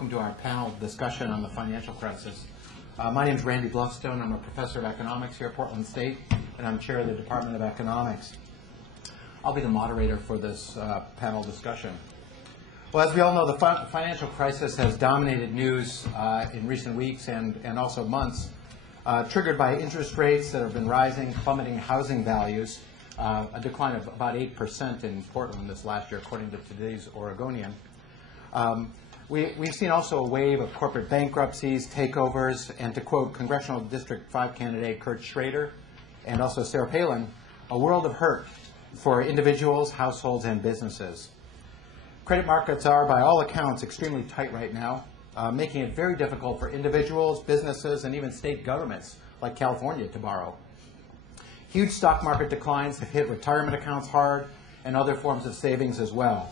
Welcome to our panel discussion on the financial crisis. My name is Randy Bluffstone. I'm a professor of economics here at Portland State, and I'm chair of the Department of Economics. I'll be the moderator for this panel discussion. Well, as we all know, the financial crisis has dominated news in recent weeks and also months, triggered by interest rates that have been rising, plummeting housing values, a decline of about 8% in Portland this last year, according to today's Oregonian. We've seen also a wave of corporate bankruptcies, takeovers, and to quote Congressional District 5 candidate Kurt Schrader and also Sarah Palin, a world of hurt for individuals, households, and businesses. Credit markets are, by all accounts, extremely tight right now, making it very difficult for individuals, businesses, and even state governments like California to borrow. Huge stock market declines have hit retirement accounts hard and other forms of savings as well.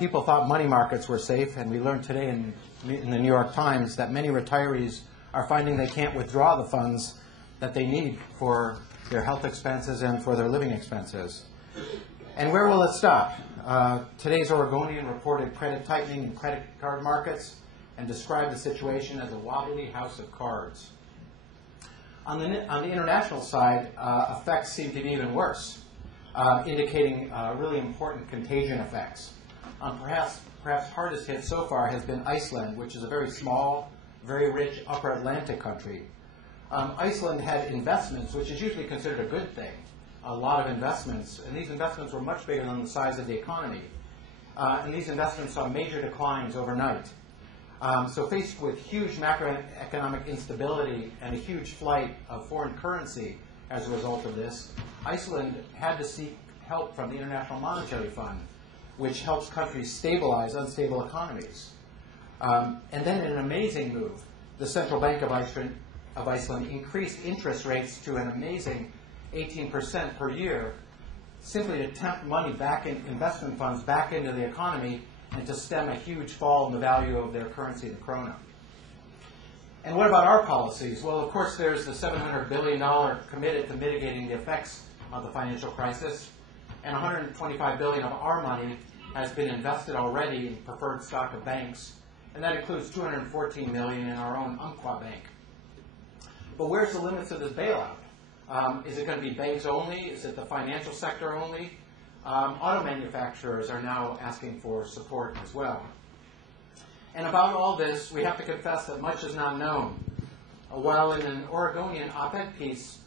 People thought money markets were safe, and we learned today in the New York Times that many retirees are finding they can't withdraw the funds that they need for their health expenses and for their living expenses. And where will it stop? Today's Oregonian reported credit tightening in credit card markets and described the situation as a wobbly house of cards. On the international side, effects seem to be even worse, indicating really important contagion effects. Perhaps hardest hit so far has been Iceland, which is a very small, very rich upper Atlantic country. Iceland had investments, which is usually considered a good thing, a lot of investments, and these investments were much bigger than the size of the economy. And these investments saw major declines overnight. So faced with huge macroeconomic instability and a huge flight of foreign currency as a result of this, Iceland had to seek help from the International Monetary Fund, which helps countries stabilize unstable economies. And then in an amazing move, the Central Bank of Iceland increased interest rates to an amazing 18% per year, simply to tempt money back in investment funds back into the economy and to stem a huge fall in the value of their currency, the krona. And what about our policies? Well, of course, there's the $700 billion committed to mitigating the effects of the financial crisis, and $125 billion of our money has been invested already in preferred stock of banks, and that includes $214 million in our own Umpqua Bank. But where's the limits of this bailout? Is it going to be banks only? Is it the financial sector only? Auto manufacturers are now asking for support as well. And about all this, we have to confess that much is not known. While in an Oregonian op-ed piece,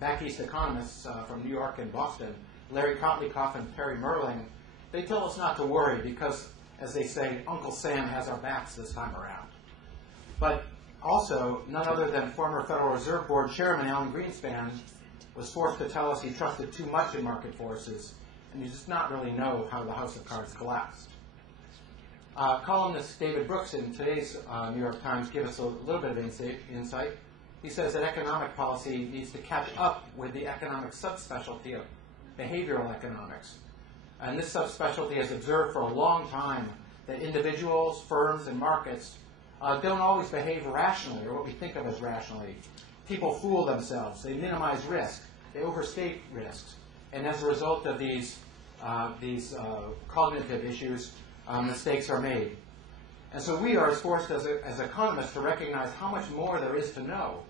back east economists from New York and Boston, Larry Kotlikoff and Perry Merling, they tell us not to worry because, as they say, Uncle Sam has our backs this time around. But also, none other than former Federal Reserve Board Chairman Alan Greenspan was forced to tell us he trusted too much in market forces, and he does not really know how the house of cards collapsed. Columnist David Brooks in today's New York Times gave us a little bit of insight. He says that economic policy needs to catch up with the economic subspecialty of behavioral economics. And this subspecialty has observed for a long time that individuals, firms, and markets don't always behave rationally, or what we think of as rationally. People fool themselves. They minimize risk. They overstate risks. And as a result of these cognitive issues, mistakes are made. And so we are forced as economists to recognize how much more there is to know.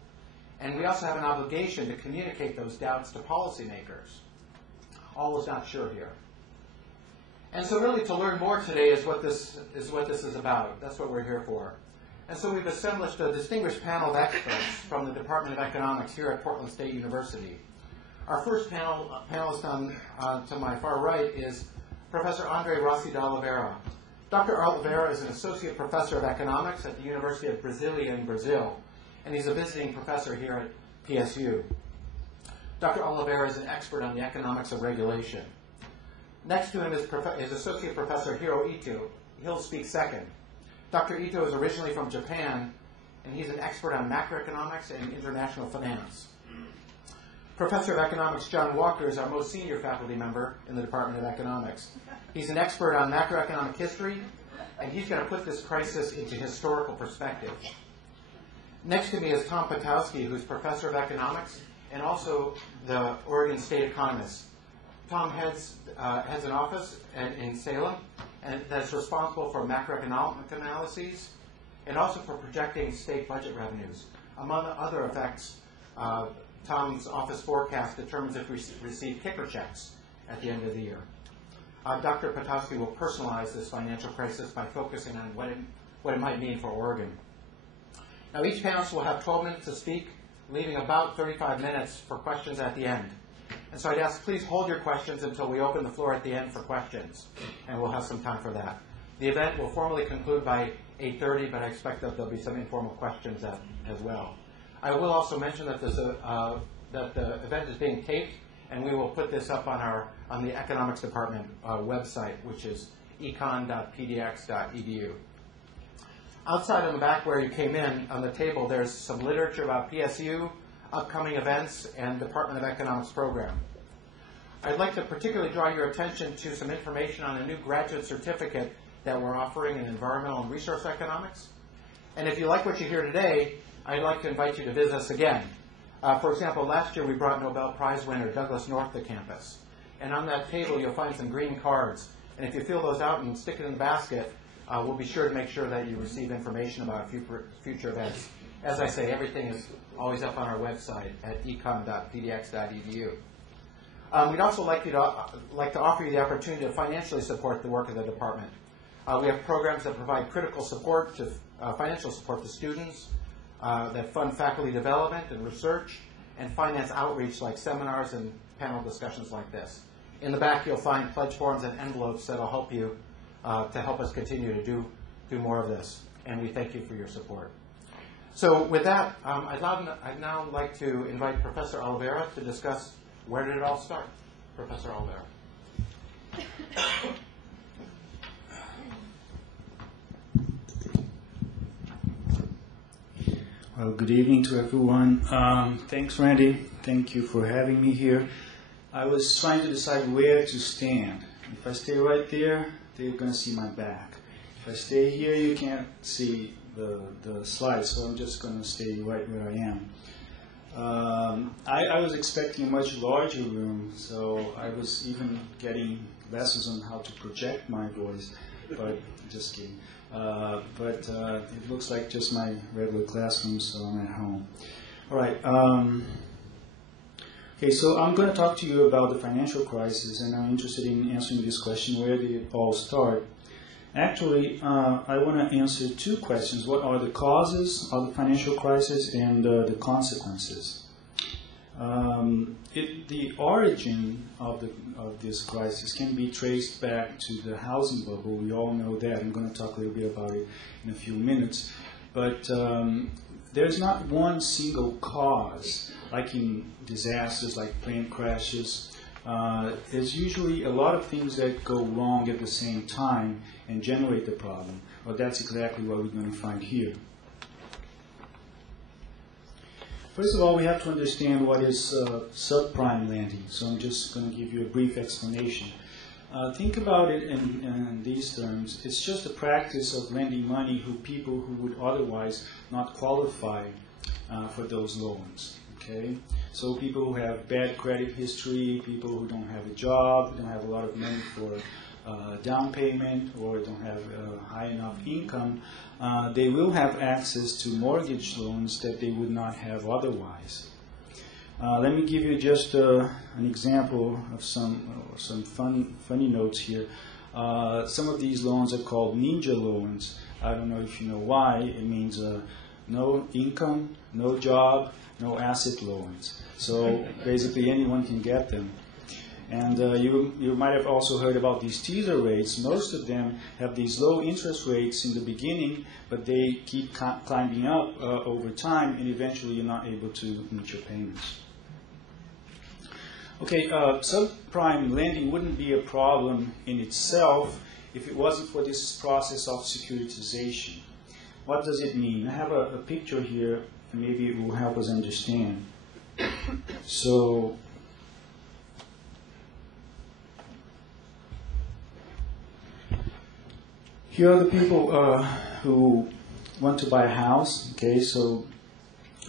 And we also have an obligation to communicate those doubts to policymakers. All is not sure here. And so really to learn more today is what this is about. That's what we're here for. And so we've assembled a distinguished panel of experts from the Department of Economics here at Portland State University. Our first panelist to my far right is Professor Andre Rossi de Oliveira. Dr. Oliveira is an associate professor of economics at the University of Brasilia in Brazil, and he's a visiting professor here at PSU. Dr. Oliveira is an expert on the economics of regulation. Next to him is Associate Professor Hiro Ito. He'll speak second. Dr. Ito is originally from Japan, and he's an expert on macroeconomics and international finance. Professor of Economics John Walker is our most senior faculty member in the Department of Economics. He's an expert on macroeconomic history, and he's going to put this crisis into historical perspective. Next to me is Tom Potowski, who's Professor of Economics and also the Oregon State Economist. Tom heads an office in Salem, and that's responsible for macroeconomic analyses and also for projecting state budget revenues. Among other effects, Tom's office forecast determines if we receive kicker checks at the end of the year. Dr. Potowski will personalize this financial crisis by focusing on what it might mean for Oregon. Now, each panelist will have 12 minutes to speak, leaving about 35 minutes for questions at the end. And so I'd ask, please hold your questions until we open the floor at the end for questions, and we'll have some time for that. The event will formally conclude by 8:30, but I expect that there'll be some informal questions as well. I will also mention that that the event is being taped, and we will put this up on the Economics Department website, which is econ.pdx.edu. Outside on the back where you came in, on the table, there's some literature about PSU, upcoming events, and Department of Economics program. I'd like to particularly draw your attention to some information on a new graduate certificate that we're offering in environmental and resource economics. And if you like what you hear today, I'd like to invite you to visit us again. For example, last year we brought Nobel Prize winner Douglas North to campus. And on that table you'll find some green cards. And if you fill those out and stick it in the basket, we'll be sure to make sure that you receive information about future events. As I say, everything is always up on our website at econ.pdx.edu. We'd also like to offer you the opportunity to financially support the work of the department. We have programs that provide critical support to financial support to students, that fund faculty development and research, and finance outreach like seminars and panel discussions like this. In the back, you'll find pledge forms and envelopes that will help you to help us continue to do more of this. And we thank you for your support. So with that, I'd now like to invite Professor Oliveira to discuss where did it all start. Professor Oliveira. Well, good evening to everyone. Thanks, Randy. Thank you for having me here. I was trying to decide where to stand. If I stay right there, they're going to see my back. If I stay here, you can't see the slides, so I'm just going to stay right where I am. I was expecting a much larger room, so I was even getting lessons on how to project my voice, but just kidding. But it looks like just my regular classroom, so I'm at home. All right. Okay, so I'm going to talk to you about the financial crisis, and I'm interested in answering this question, where did it all start? Actually, I want to answer two questions. What are the causes of the financial crisis and the consequences? The origin of this crisis can be traced back to the housing bubble. We all know that. I'm going to talk a little bit about it in a few minutes. But there's not one single cause, like in disasters, like plane crashes. There's usually a lot of things that go wrong at the same time and generate the problem. Well, that's exactly what we're going to find here. First of all, we have to understand what is subprime lending. So I'm just going to give you a brief explanation. Think about it in these terms. It's just a practice of lending money to people who would otherwise not qualify for those loans. Okay? So people who have bad credit history, people who don't have a job, don't have a lot of money for down payment, or don't have high enough income, they will have access to mortgage loans that they would not have otherwise. Let me give you just an example of some funny notes here. Some of these loans are called ninja loans. I don't know if you know why. It means no income, no job, no asset loans. So basically anyone can get them. And you might have also heard about these teaser rates. Most of them have these low interest rates in the beginning, but they keep climbing up over time, and eventually you're not able to meet your payments. Okay, subprime lending wouldn't be a problem in itself if it wasn't for this process of securitization. What does it mean? I have a picture here, and maybe it will help us understand. So, here are the people who want to buy a house, okay, so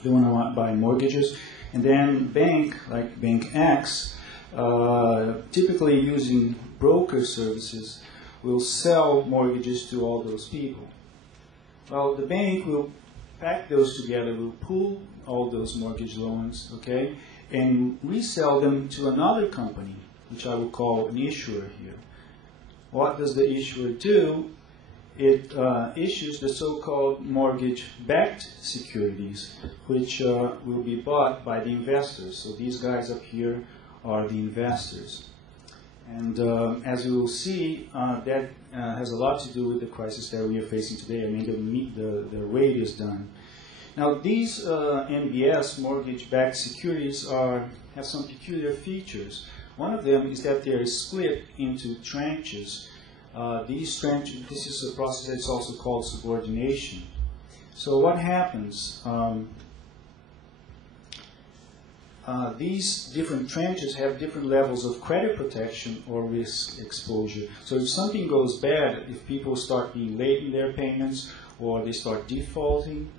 they want to buy mortgages. And then bank, like Bank X, typically using broker services, will sell mortgages to all those people. Well, the bank will pack those together, will pool all those mortgage loans, okay, and resell them to another company, which I will call an issuer here. What does the issuer do? It issues the so-called mortgage-backed securities, which will be bought by the investors. So these guys up here are the investors. And as you will see, that has a lot to do with the crisis that we are facing today. I mean, the rate is done. Now, these MBS, mortgage-backed securities, have some peculiar features. One of them is that they are split into tranches. These tranches, this is a process that's also called subordination. So what happens? These different tranches have different levels of credit protection or risk exposure. So if something goes bad, if people start being late in their payments or they start defaulting,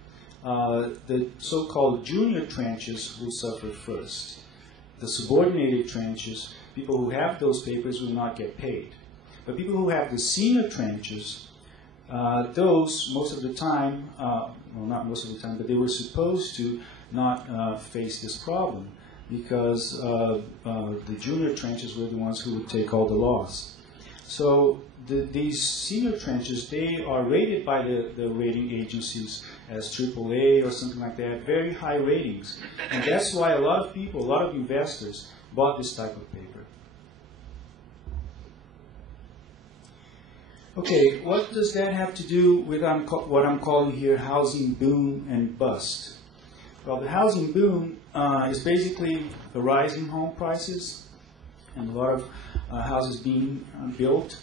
the so-called junior tranches will suffer first. The subordinated tranches, people who have those papers will not get paid. But people who have the senior tranches, those most of the time, well, not most of the time, but they were supposed to not face this problem because the junior tranches were the ones who would take all the loss. So these senior tranches, they are rated by the rating agencies as AAA or something like that, very high ratings. And that's why a lot of people, a lot of investors bought this type of paper. Okay, what does that have to do with what I'm calling here housing boom and bust? Well, the housing boom is basically the rising home prices and a lot of houses being built.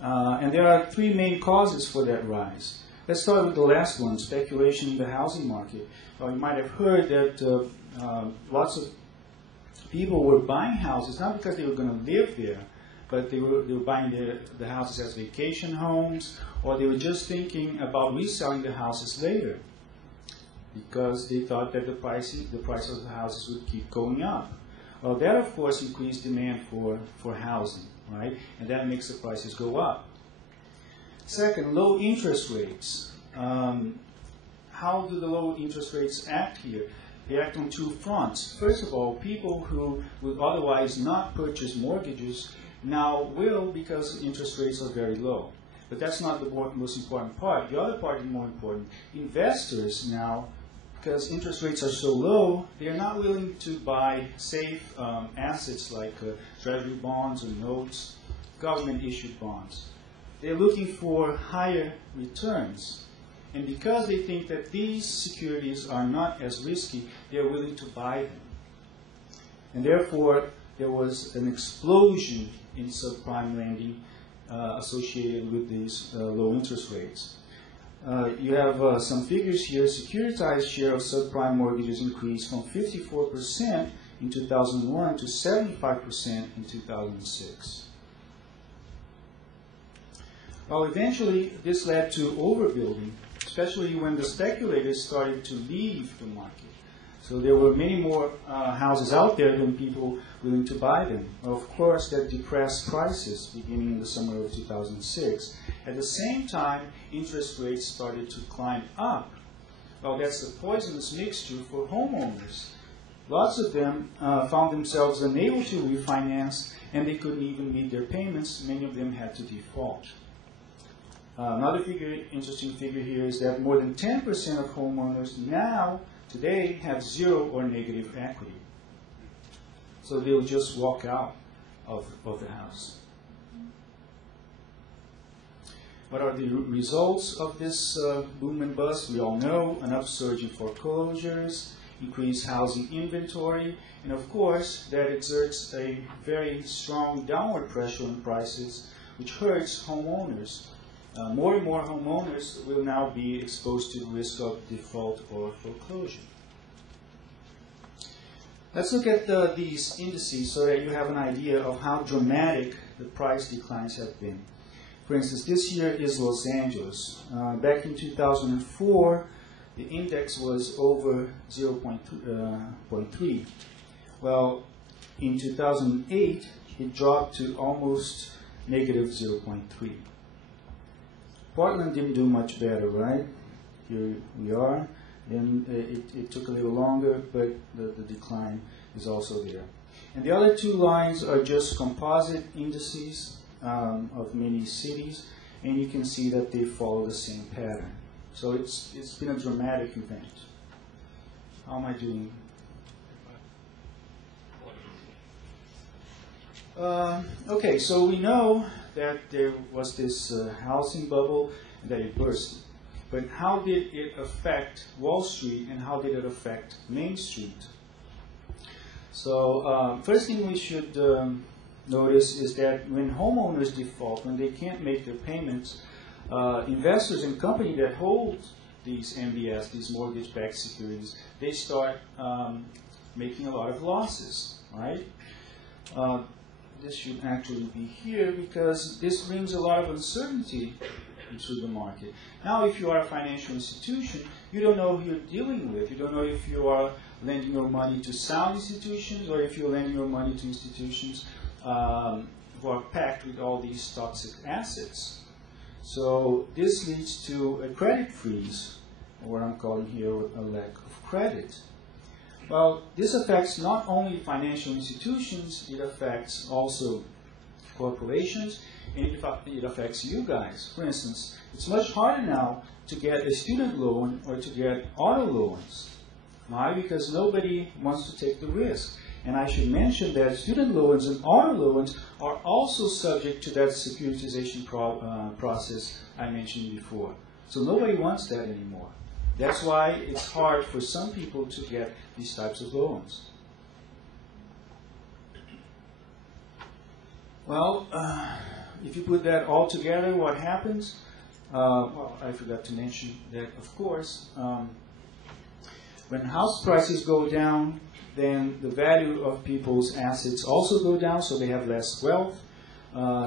And there are three main causes for that rise. Let's start with the last one, speculation in the housing market. Well, you might have heard that lots of people were buying houses, not because they were going to live there, but they were buying the houses as vacation homes, or they were just thinking about reselling the houses later because they thought that the price of the houses would keep going up. Well, that of course increased demand for housing, right? And that makes the prices go up. Second, low interest rates. How do the low interest rates act here? They act on two fronts. First of all, people who would otherwise not purchase mortgages now will because interest rates are very low. But that's not the most important part. The other part is more important. Investors now, because interest rates are so low, they are not willing to buy safe assets like treasury bonds or notes, government-issued bonds. They're looking for higher returns. And because they think that these securities are not as risky, they're willing to buy them. And therefore, there was an explosion in subprime lending associated with these low interest rates. You have some figures here. Securitized share of subprime mortgages increased from 54% in 2001 to 75% in 2006. Well, eventually, this led to overbuilding, especially when the speculators started to leave the market. So there were many more houses out there than people willing to buy them. Well, of course, that depressed prices beginning in the summer of 2006. At the same time, interest rates started to climb up. Well, that's a poisonous mixture for homeowners. Lots of them found themselves unable to refinance, and they couldn't even meet their payments. Many of them had to default. Another interesting figure here is that more than 10% of homeowners now, today, have zero or negative equity. So they'll just walk out of the house. What are the results of this boom and bust? We all know an upsurge in foreclosures, increased housing inventory, and of course that exerts a very strong downward pressure on prices, which hurts homeowners. More and more homeowners will now be exposed to the risk of default or foreclosure. Let's look at these indices so that you have an idea of how dramatic the price declines have been. For instance, this year is Los Angeles. Back in 2004, the index was over 0.3. Well, in 2008, it dropped to almost negative 0.3. Portland didn't do much better, right? Here we are. Then it took a little longer, but the decline is also there. And the other two lines are just composite indices of many cities, and you can see that they follow the same pattern. So it's been a dramatic event. How am I doing? Okay, so we know that there was this housing bubble and that it burst. But how did it affect Wall Street and how did it affect Main Street? So first thing we should notice is that when homeowners default, when they can't make their payments, investors and companies that hold these MBS, these mortgage-backed securities, they start making a lot of losses, right? This should actually be here because this brings a lot of uncertainty into the market. Now, if you are a financial institution, you don't know who you're dealing with. You don't know if you are lending your money to sound institutions or if you're lending your money to institutions who are packed with all these toxic assets. So this leads to a credit freeze, or what I'm calling here a lack of credit. Well, this affects not only financial institutions, it affects also corporations, and it affects you guys. For instance, it's much harder now to get a student loan or to get auto loans. Why? Because nobody wants to take the risk. And I should mention that student loans and auto loans are also subject to that securitization process I mentioned before. So nobody wants that anymore. That's why it's hard for some people to get these types of loans. Well, if you put that all together, what happens? Well, I forgot to mention that, of course, when house prices go down, then the value of people's assets also go down, so they have less wealth.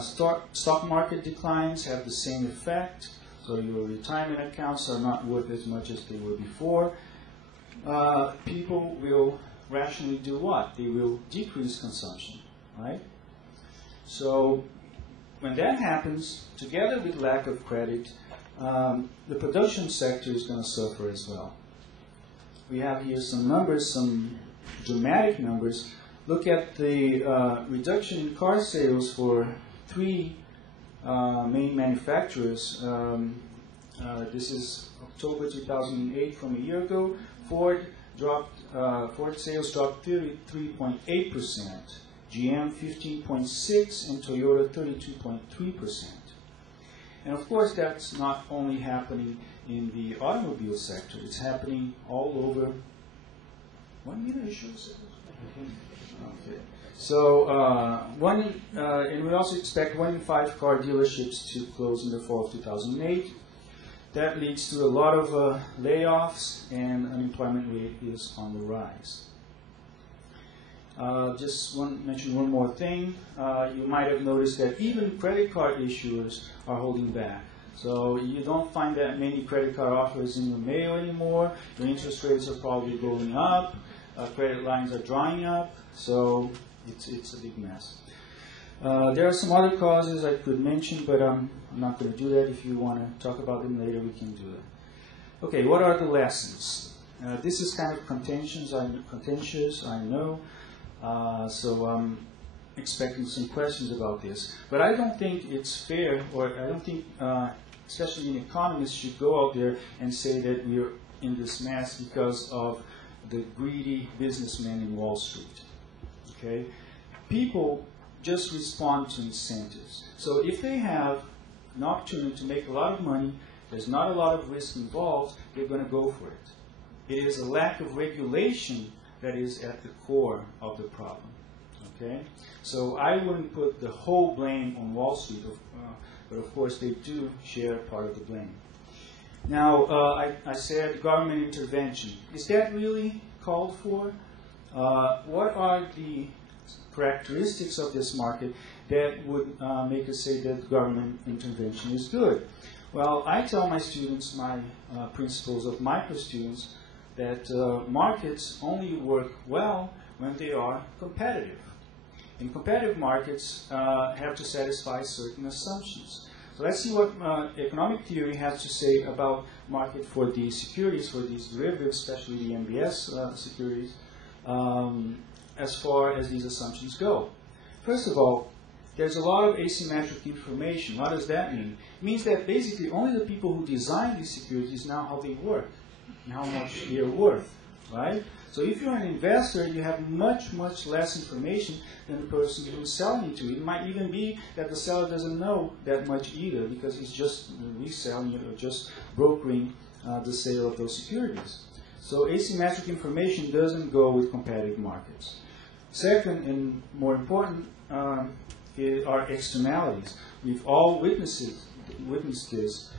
Stock market declines have the same effect. So your retirement accounts are not worth as much as they were before. People will rationally do what? They will decrease consumption, right? So when that happens, together with lack of credit, the production sector is going to suffer as well. We have here some numbers, some dramatic numbers. Look at the reduction in car sales for three main manufacturers. This is October 2008 from a year ago. Ford sales dropped 33.8%, GM 15.6%, and Toyota 32.3%. And of course, that's not only happening in the automobile sector. It's happening all over. 1 minute, sure. Okay. So, and we also expect 1 in 5 car dealerships to close in the fall of 2008. That leads to a lot of layoffs, and unemployment rate is on the rise. Just want to mention one more thing. You might have noticed that even credit card issuers are holding back. So you don't find that many credit card offers in your mail anymore. Your interest rates are probably going up. Credit lines are drying up. So it's a big mess. There are some other causes I could mention, but I'm not going to do that. If you want to talk about them later, we can do that. Okay, what are the lessons? This is kind of contentious, I know. So I'm expecting some questions about this. But I don't think it's fair, or I don't think, especially an economist, should go out there and say that we're in this mess because of the greedy businessmen in Wall Street. Okay? People just respond to incentives. So if they have an opportunity to make a lot of money, there's not a lot of risk involved, they're going to go for it. It is a lack of regulation that is at the core of the problem. Okay? So I wouldn't put the whole blame on Wall Street, but of course they do share part of the blame. Now, I said government intervention. Is that really called for? What are the characteristics of this market that would make us say that government intervention is good? Well, I tell my students, my principles of micro students, that markets only work well when they are competitive. And competitive markets have to satisfy certain assumptions. So let's see what economic theory has to say about market for these securities, for these derivatives, especially the MBS securities, as far as these assumptions go. First of all, there's a lot of asymmetric information. What does that mean? It means that basically only the people who design these securities know how they work and how much they're worth, right? So if you're an investor, you have much, much less information than the person who's selling to you. It might even be that the seller doesn't know that much either because he's just reselling it or just brokering the sale of those securities. So asymmetric information doesn't go with competitive markets. Second, and more important, are externalities. We've all witnessed this.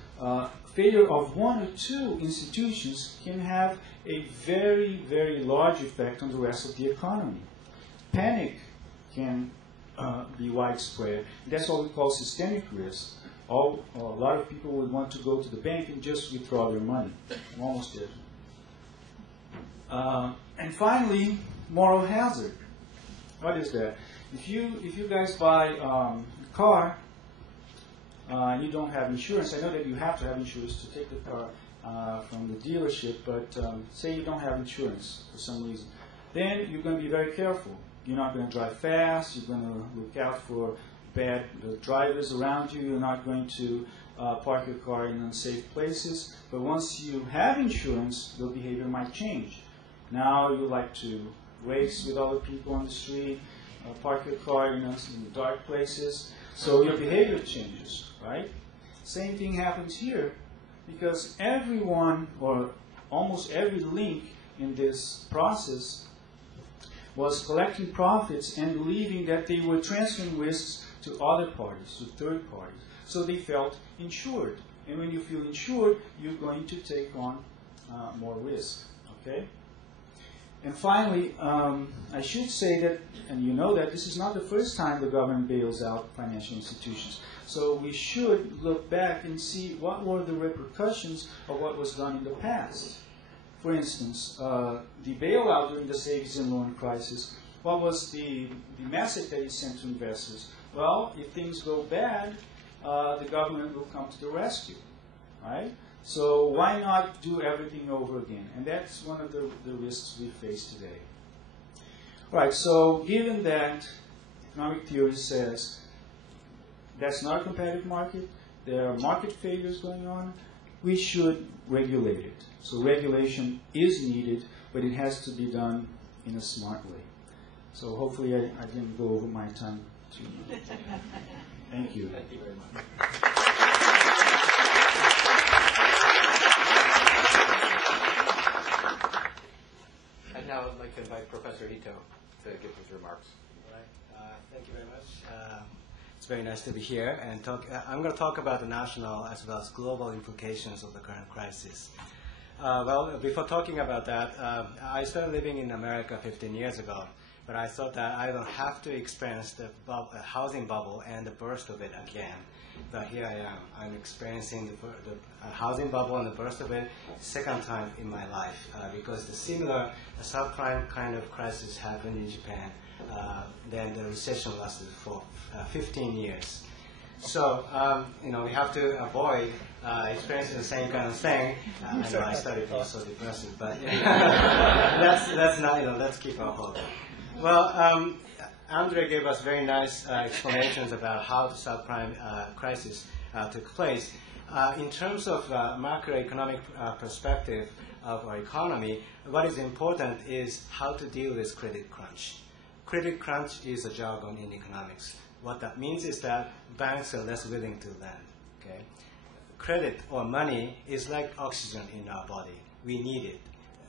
Failure of one or two institutions can have a very, very large effect on the rest of the economy. Panic can be widespread. That's what we call systemic risk. A lot of people would want to go to the bank and just withdraw their money. I'm almost there. And finally, moral hazard. What is that? If you guys buy a car and you don't have insurance, I know that you have to have insurance to take the car from the dealership, but say you don't have insurance for some reason, then you're going to be very careful. You're not going to drive fast. You're going to look out for bad drivers around you. You're not going to park your car in unsafe places. But once you have insurance, your behavior might change. Now you like to race with other people on the street, park your car in dark places. So your behavior changes, right? Same thing happens here because everyone, or almost every link in this process, was collecting profits and believing that they were transferring risks to other parties, to third parties. So they felt insured. And when you feel insured, you're going to take on more risk, okay? And finally, I should say that, and you know that, this is not the first time the government bails out financial institutions. So we should look back and see what were the repercussions of what was done in the past. For instance, the bailout during the savings and loan crisis, what was the message that it sent to investors? Well, if things go bad, the government will come to the rescue, right? So why not do everything over again? And that's one of the risks we face today. All right, so given that economic theory says that's not a competitive market, there are market failures going on, we should regulate it. So regulation is needed, but it has to be done in a smart way. So hopefully I didn't go over my time too much. Thank you. Thank you very much. I'd now like to invite Professor Ito to give his remarks. Right. Thank you very much. It's very nice to be here and talk. I'm going to talk about the national as well as global implications of the current crisis. Well, before talking about that, I started living in America 15 years ago, but I thought that I don't have to experience the housing bubble and the burst of it again. But here I am. I'm experiencing the housing bubble and the burst of it second time in my life because the similar subprime kind of crisis happened in Japan. Then the recession lasted for 15 years. So, we have to avoid experiencing the same kind of thing. I know I started being so depressive, but let's not, let's keep our hope. Well, Andre gave us very nice explanations about how the subprime crisis took place. In terms of macroeconomic perspective of our economy, what is important is how to deal with credit crunch. Credit crunch is a jargon in economics. What that means is that banks are less willing to lend. Okay? Credit or money is like oxygen in our body. We need it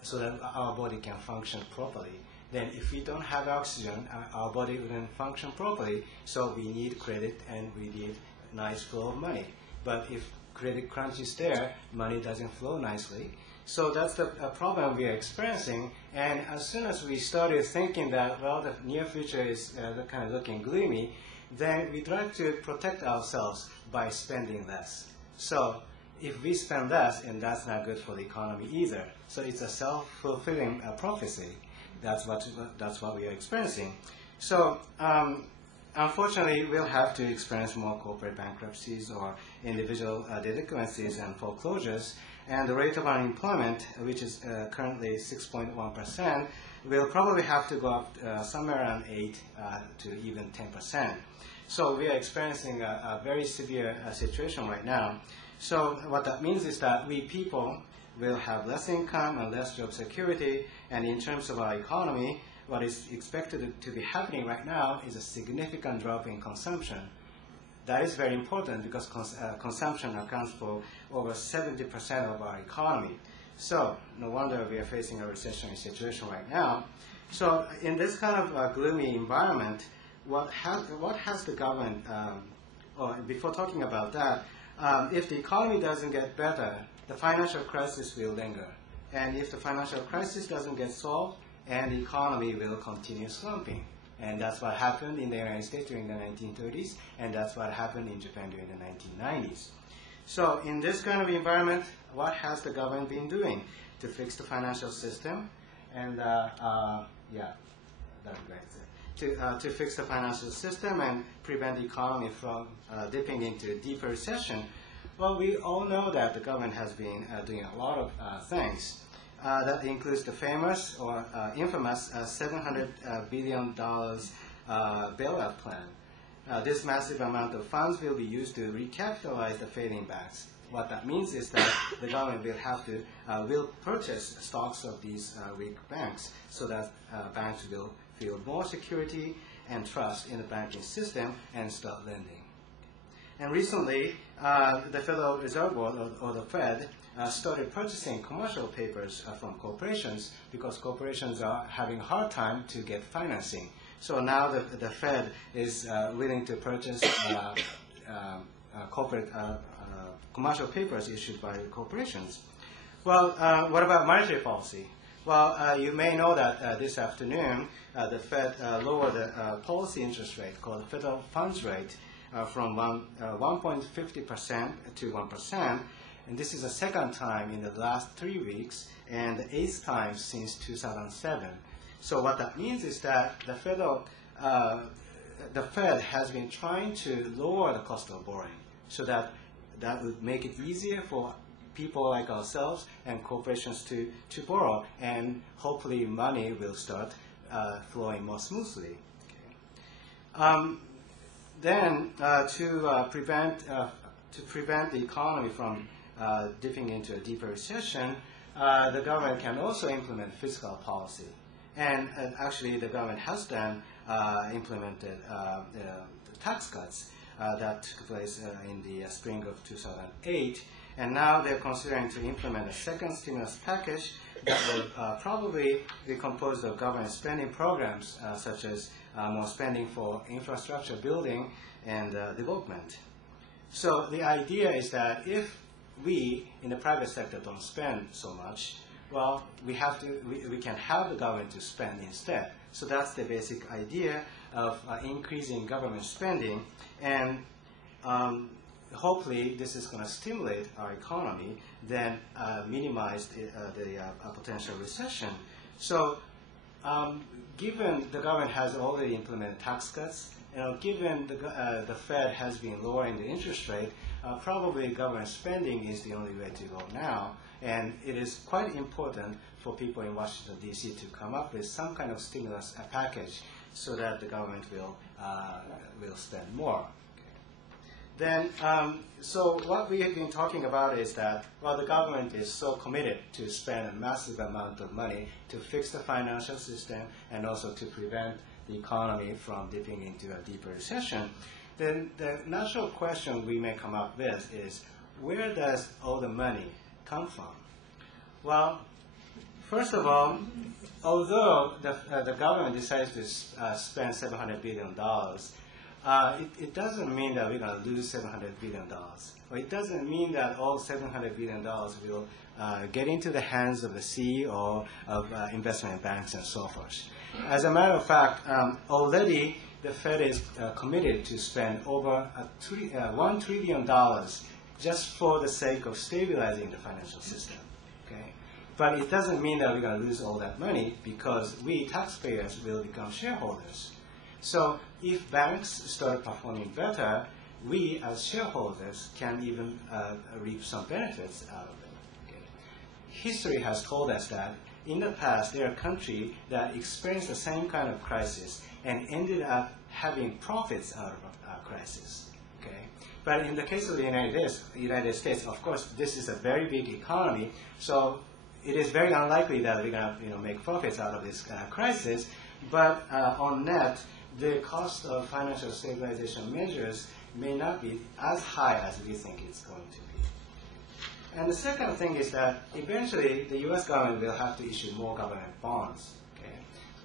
so that our body can function properly. Then if we don't have oxygen, our body wouldn't function properly. So we need credit and we need nice flow of money. But if credit crunch is there, money doesn't flow nicely. So that's the problem we are experiencing. And as soon as we started thinking that, well, the near future is kind of looking gloomy, then we try to protect ourselves by spending less. So if we spend less, and that's not good for the economy either. So it's a self-fulfilling prophecy. That's what we are experiencing. So unfortunately, we'll have to experience more corporate bankruptcies or individual delinquencies and foreclosures, and the rate of unemployment, which is currently 6.1%, will probably have to go up somewhere around 8 to even 10%. So we are experiencing a very severe situation right now. So what that means is that we people will have less income and less job security, and in terms of our economy, what is expected to be happening right now is a significant drop in consumption. That is very important because consumption accounts for over 70% of our economy. So no wonder we are facing a recessionary situation right now. So in this kind of gloomy environment, what has the government, or before talking about that, if the economy doesn't get better, the financial crisis will linger. And if the financial crisis doesn't get solved, and the economy will continue slumping. And that's what happened in the United States during the 1930s, and that's what happened in Japan during the 1990s. So in this kind of environment, what has the government been doing to fix the financial system? And yeah, that's great. To fix the financial system and prevent the economy from dipping into a deeper recession? Well, we all know that the government has been doing a lot of things. That includes the famous or infamous $700 billion bailout plan. This massive amount of funds will be used to recapitalize the failing banks. What that means is that the government will purchase stocks of these weak banks so that banks will feel more security and trust in the banking system and start lending. And recently, the Federal Reserve Board, or the Fed, started purchasing commercial papers from corporations because corporations are having a hard time to get financing. So now the Fed is willing to purchase corporate commercial papers issued by corporations. Well, what about monetary policy? Well, you may know that this afternoon the Fed lowered the policy interest rate called the federal funds rate from 1.50% to 1%. And this is the second time in the last 3 weeks and the 8th time since 2007. So what that means is that the Fed has been trying to lower the cost of borrowing so that would make it easier for people like ourselves and corporations to borrow, and hopefully money will start flowing more smoothly. Then to prevent the economy from dipping into a deeper recession, the government can also implement fiscal policy. And actually, the government has then implemented the tax cuts that took place in the spring of 2008. And now they're considering to implement a second stimulus package that will probably be composed of government spending programs, such as more spending for infrastructure building and development. So the idea is that if we in the private sector don't spend so much, well, we can have the government to spend instead. So that's the basic idea of increasing government spending, and hopefully this is going to stimulate our economy, then minimize the potential recession. So given the government has already implemented tax cuts, given the Fed has been lowering the interest rate, probably government spending is the only way to go now. And it is quite important for people in Washington, D.C. to come up with some kind of stimulus package so that the government will spend more. Then, so what we have been talking about is that, well, the government is so committed to spend a massive amount of money to fix the financial system and also to prevent the economy from dipping into a deeper recession. Then the natural question we may come up with is, where does all the money come from? Well, first of all, although the government decides to spend $700 billion, it doesn't mean that we're going to lose $700 billion. Or it doesn't mean that all $700 billion will get into the hands of the CEO of investment banks and so forth. As a matter of fact, already the Fed is committed to spend over $1 trillion just for the sake of stabilizing the financial system. Okay? But it doesn't mean that we're going to lose all that money, because we taxpayers will become shareholders. So if banks start performing better, we as shareholders can even reap some benefits out of it. Okay. History has told us that in the past there are countries that experienced the same kind of crisis and ended up having profits out of a crisis. Okay? But in the case of the United States, of course, this is a very big economy, so it is very unlikely that we're going to make profits out of this crisis. But on net, the cost of financial stabilization measures may not be as high as we think it's going to be. And the second thing is that eventually the U.S. government will have to issue more government bonds. Okay?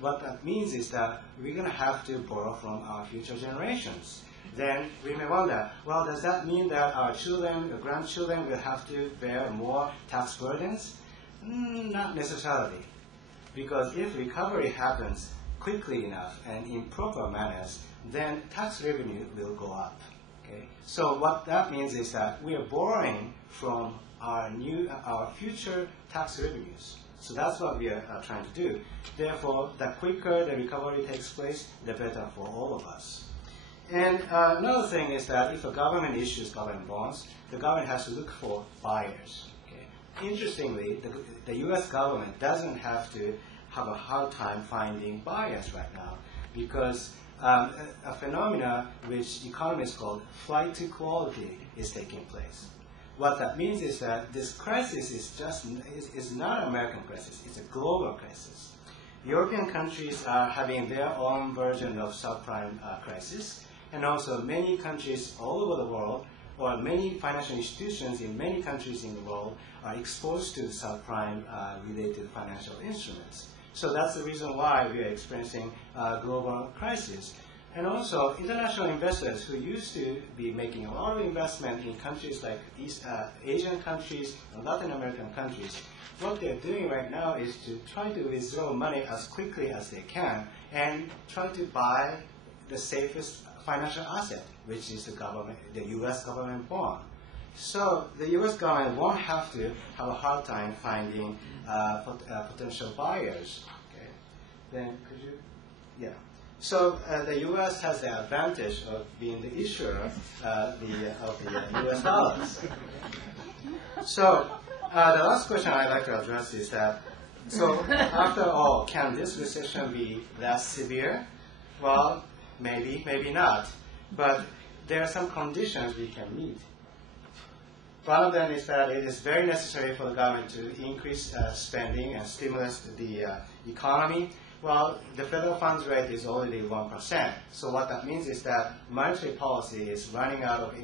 What that means is that we're going to have to borrow from our future generations. Then we may wonder, well, does that mean that our children, or grandchildren will have to bear more tax burdens? Not necessarily. Because if recovery happens quickly enough and in proper manners, then tax revenue will go up. Okay? So what that means is that we are borrowing from our future tax revenues. So that's what we are trying to do. Therefore, the quicker the recovery takes place, the better for all of us. And another thing is that if a government issues government bonds, the government has to look for buyers. Okay? Interestingly, the U.S. government doesn't have to have a hard time finding buyers right now because a phenomena which economists call flight to quality is taking place. What that means is that this crisis is not an American crisis, it's a global crisis. European countries are having their own version of subprime crisis, and also many countries all over the world, or many financial institutions in many countries in the world are exposed to subprime related financial instruments. So that's the reason why we are experiencing a global crisis. And also, international investors who used to be making a lot of investment in countries like Asian countries and Latin American countries, what they're doing right now is to try to withdraw money as quickly as they can and try to buy the safest financial asset, which is the U.S. government bond. So the U.S. government won't have to have a hard time finding potential buyers. Okay. Then could you, yeah. So the U.S. has the advantage of being the issuer of the U.S. dollars. So the last question I'd like to address is that, so after all, can this recession be less severe? Well, maybe, maybe not. But there are some conditions we can meet. One of them is that it is very necessary for the government to increase spending and stimulate the economy. Well, the federal funds rate is already 1%. So what that means is that monetary policy is running out of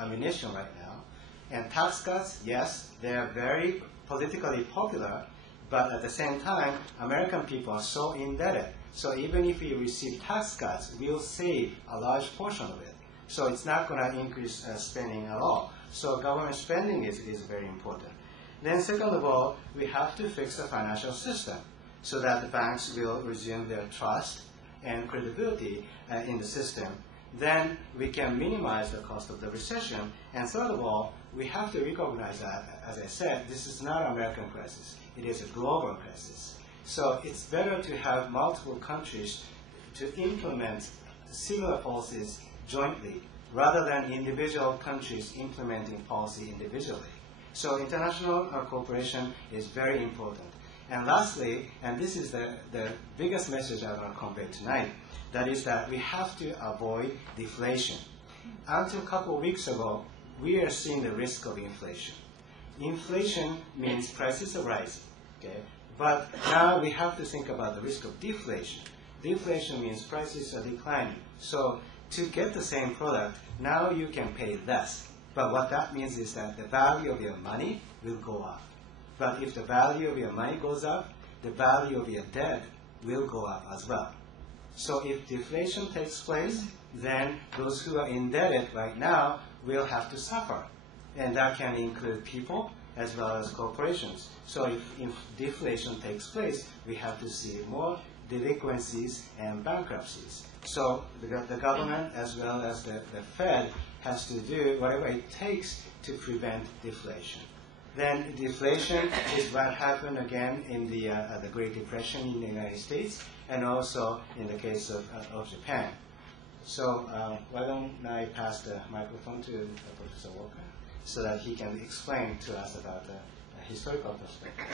ammunition right now. And tax cuts, yes, they are very politically popular, but at the same time, American people are so indebted. So even if we receive tax cuts, we'll save a large portion of it. So it's not going to increase spending at all. So government spending is very important. Then second of all, we have to fix the financial system so that the banks will resume their trust and credibility in the system. Then we can minimize the cost of the recession. And third of all, we have to recognize that, as I said, this is not an American crisis. It is a global crisis. So it's better to have multiple countries to implement similar policies jointly rather than individual countries implementing policy individually. So international cooperation is very important. And lastly, and this is the biggest message I want to convey tonight, that is that we have to avoid deflation. Until a couple of weeks ago, we are seeing the risk of inflation. Inflation means prices are rising, okay? But now we have to think about the risk of deflation. Deflation means prices are declining. So to get the same product, now you can pay less. But what that means is that the value of your money will go up. But if the value of your money goes up, the value of your debt will go up as well. So if deflation takes place, then those who are indebted right now will have to suffer. And that can include people as well as corporations. So if deflation takes place, we have to see more delinquencies and bankruptcies. So the government as well as the Fed has to do whatever it takes to prevent deflation. Then deflation is what happened again in the Great Depression in the United States, and also in the case of Japan. So why don't I pass the microphone to Professor Walker so that he can explain to us about the historical perspective.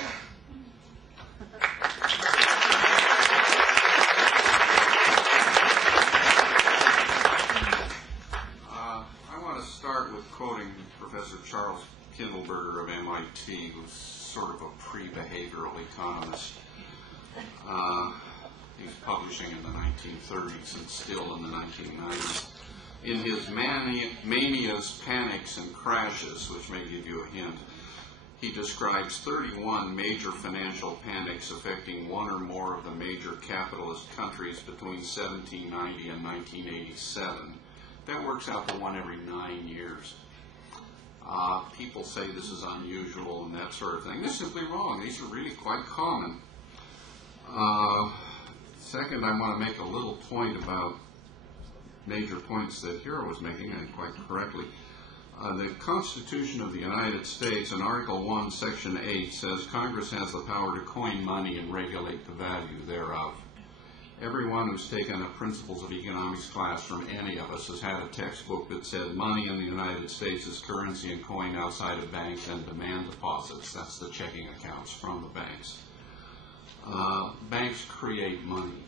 I want to start with quoting Professor Charles Kindleberger of MIT, who's sort of a pre-behavioral economist. He was publishing in the 1930s and still in the 1990s. In his Manias, Panics, and Crashes, which may give you a hint, he describes 31 major financial panics affecting one or more of the major capitalist countries between 1790 and 1987. That works out to one every 9 years. People say this is unusual and that sort of thing. This is simply wrong. These are really quite common. Second, I want to make a little point about major points that Hiro was making, and quite correctly. The Constitution of the United States, in Article 1, Section 8, says Congress has the power to coin money and regulate the value thereof. Everyone who's taken a Principles of Economics class from any of us has had a textbook that said money in the United States is currency and coin outside of banks and demand deposits. That's the checking accounts from the banks. Banks create money.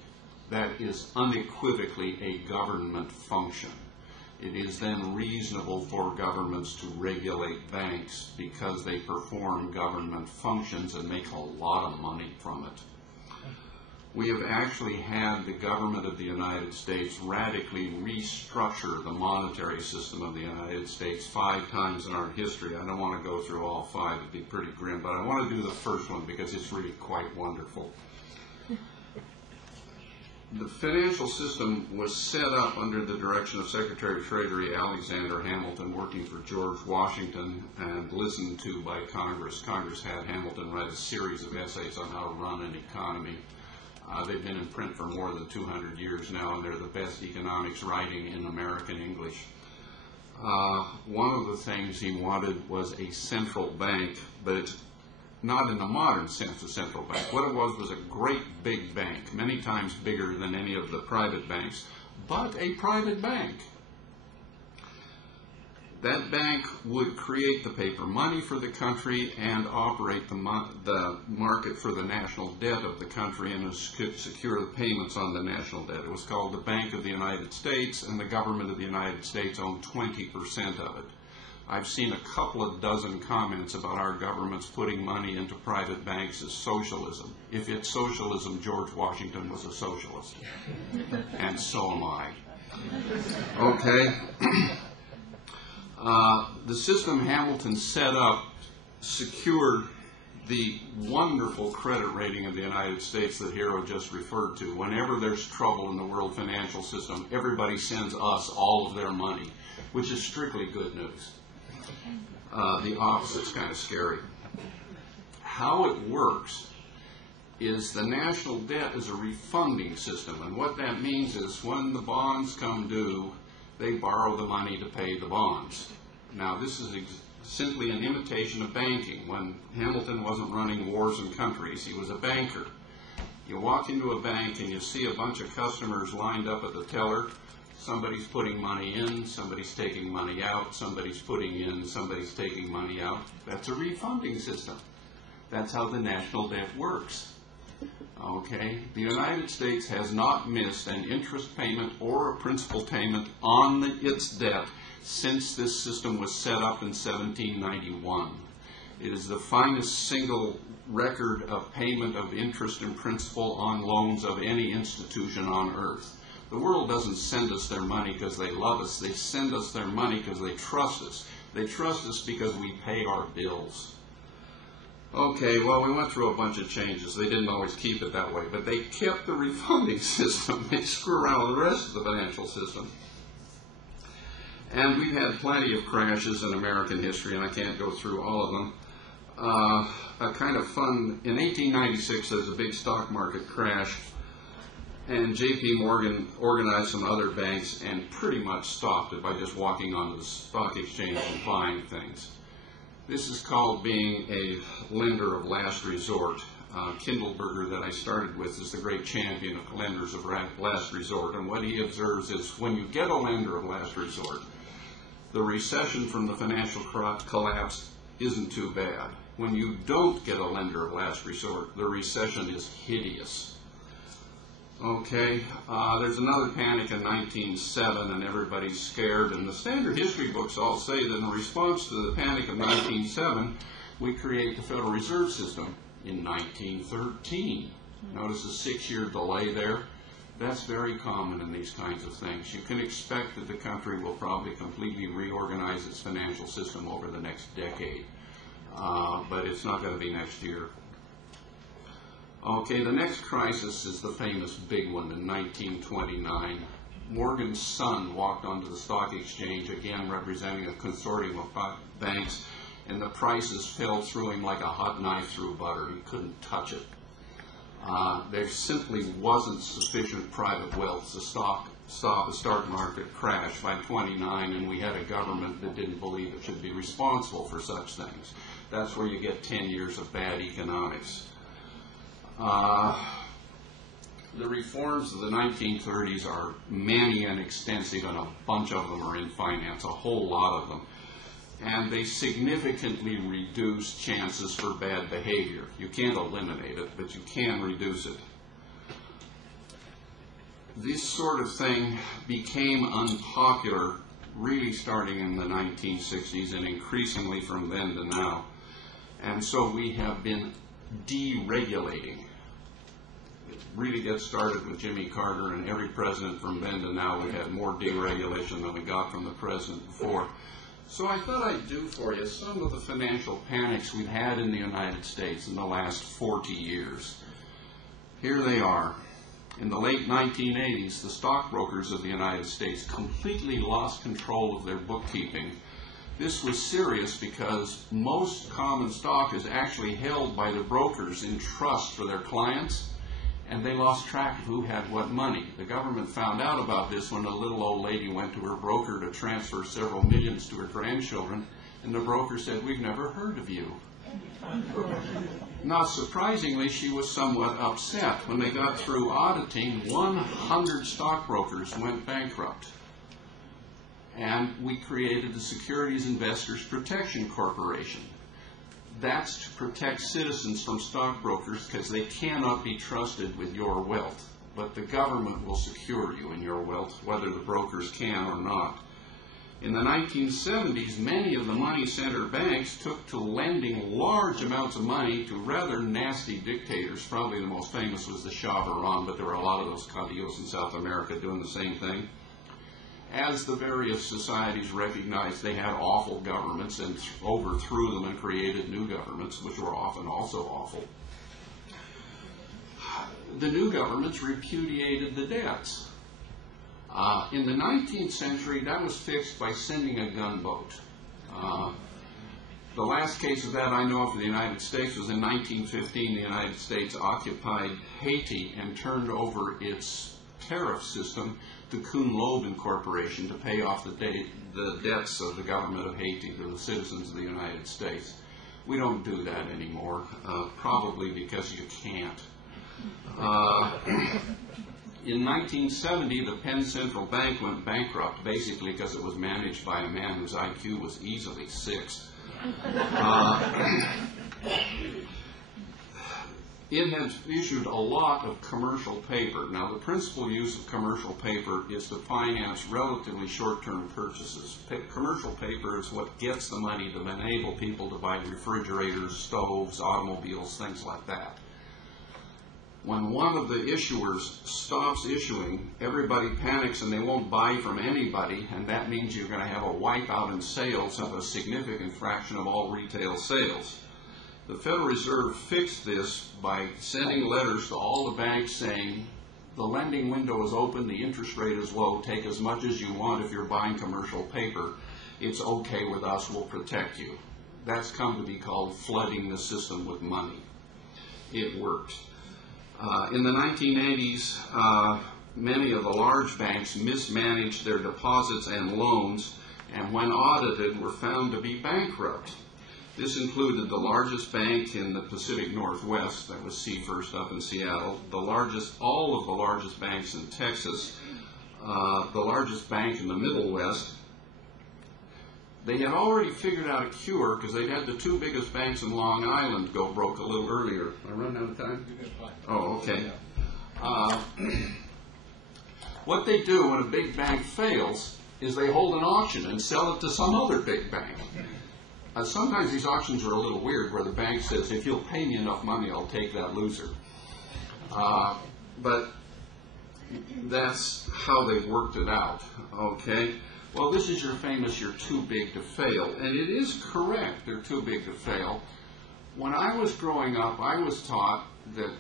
That is unequivocally a government function. It is then reasonable for governments to regulate banks because they perform government functions and make a lot of money from it. We have actually had the government of the United States radically restructure the monetary system of the United States 5 times in our history. I don't want to go through all 5, it'd be pretty grim, but I want to do the first one because it's really quite wonderful. The financial system was set up under the direction of Secretary of Treasury Alexander Hamilton, working for George Washington and listened to by Congress. Congress had Hamilton write a series of essays on how to run an economy. They've been in print for more than 200 years now, and they're the best economics writing in American English. One of the things he wanted was a central bank, but it's not in the modern sense of central bank. What it was a great big bank, many times bigger than any of the private banks, but a private bank. That bank would create the paper money for the country and operate the market for the national debt of the country and secure the payments on the national debt. It was called the Bank of the United States, and the government of the United States owned 20% of it. I've seen a couple of dozen comments about our government's putting money into private banks as socialism. If it's socialism, George Washington was a socialist. And so am I. Okay. The system Hamilton set up secured the wonderful credit rating of the United States that Hiro just referred to. Whenever there's trouble in the world financial system, everybody sends us all of their money, which is strictly good news. The opposite's kind of scary. How it works is the national debt is a refunding system, and what that means is when the bonds come due, they borrow the money to pay the bonds. Now, this is simply an imitation of banking. When Hamilton wasn't running wars in countries, he was a banker. You walk into a bank and you see a bunch of customers lined up at the teller. Somebody's putting money in, somebody's taking money out, somebody's putting in, somebody's taking money out. That's a refunding system. That's how the national debt works. Okay? The United States has not missed an interest payment or a principal payment on its debt since this system was set up in 1791. It is the finest single record of payment of interest and principal on loans of any institution on earth. The world doesn't send us their money because they love us. They send us their money because they trust us. They trust us because we pay our bills. Okay, well, we went through a bunch of changes. They didn't always keep it that way, but they kept the refunding system. They screw around with the rest of the financial system. And we've had plenty of crashes in American history, and I can't go through all of them. A kind of fun, in 1896, there was a big stock market crash, and J.P. Morgan organized some other banks and pretty much stopped it by just walking onto the stock exchange and buying things. This is called being a lender of last resort. Kindleberger, that I started with, is the great champion of lenders of last resort. And what he observes is when you get a lender of last resort, the recession from the financial collapse isn't too bad. When you don't get a lender of last resort, the recession is hideous. Okay, there's another panic in 1907 and everybody's scared, and the standard history books all say that in response to the panic of 1907, we create the Federal Reserve System in 1913. Notice a 6-year delay there. That's very common in these kinds of things. You can expect that the country will probably completely reorganize its financial system over the next decade, but it's not going to be next year. Okay, the next crisis is the famous big one in 1929. Morgan's son walked onto the stock exchange, again representing a consortium of banks, and the prices fell through him like a hot knife through butter. He couldn't touch it. There simply wasn't sufficient private wealth to stop a stock market crash by 29, and we had a government that didn't believe it should be responsible for such things. That's where you get 10 years of bad economics. The reforms of the 1930s are many and extensive, and a bunch of them are in finance, a whole lot of them. And they significantly reduce chances for bad behavior. You can't eliminate it, but you can reduce it. This sort of thing became unpopular really starting in the 1960s and increasingly from then to now. And so we have been deregulating. It really gets started with Jimmy Carter, and every president from then to now we've had more deregulation than we got from the president before. So I thought I'd do for you some of the financial panics we've had in the United States in the last 40 years. Here they are. In the late 1980s, the stockbrokers of the United States completely lost control of their bookkeeping. This was serious because most common stock is actually held by the brokers in trust for their clients, and they lost track of who had what money. The government found out about this when a little old lady went to her broker to transfer several millions to her grandchildren, and the broker said, "We've never heard of you." Not surprisingly, she was somewhat upset. When they got through auditing, 100 stockbrokers went bankrupt. And we created the Securities Investors Protection Corporation. That's to protect citizens from stockbrokers because they cannot be trusted with your wealth. But the government will secure you in your wealth, whether the brokers can or not. In the 1970s, many of the money center banks took to lending large amounts of money to rather nasty dictators. Probably the most famous was the Shah of Iran, but there were a lot of those caudillos in South America doing the same thing. As the various societies recognized they had awful governments and overthrew them and created new governments, which were often also awful, the new governments repudiated the debts. In the 19th century, that was fixed by sending a gunboat. The last case of that I know of in the United States was in 1915. The United States occupied Haiti and turned over its tariff system to Kuhn Loeb Corporation to pay off the debts of the government of Haiti to the citizens of the United States. We don't do that anymore, probably because you can't. In 1970, the Penn Central Bank went bankrupt, basically because it was managed by a man whose IQ was easily 6. It has issued a lot of commercial paper. Now, the principal use of commercial paper is to finance relatively short-term purchases. Commercial paper is what gets the money to enable people to buy refrigerators, stoves, automobiles, things like that. When one of the issuers stops issuing, everybody panics and they won't buy from anybody, and that means you're going to have a wipeout in sales of a significant fraction of all retail sales. The Federal Reserve fixed this by sending letters to all the banks saying, the lending window is open, the interest rate is low, take as much as you want if you're buying commercial paper. It's okay with us, we'll protect you. That's come to be called flooding the system with money. It worked. In the 1980s, many of the large banks mismanaged their deposits and loans, and when audited were found to be bankrupt. This included the largest bank in the Pacific Northwest, that was Seafirst up in Seattle, all of the largest banks in Texas, the largest bank in the Middle West. They had already figured out a cure because they'd had the two biggest banks in Long Island go broke a little earlier. I run out of time? Oh, okay. What they do when a big bank fails is they hold an auction and sell it to some other big bank. Sometimes these auctions are a little weird where the bank says, if you'll pay me enough money, I'll take that loser. But that's how they worked it out, okay? Well, this is your famous, you're too big to fail. And it is correct, they're too big to fail. When I was growing up, I was taught that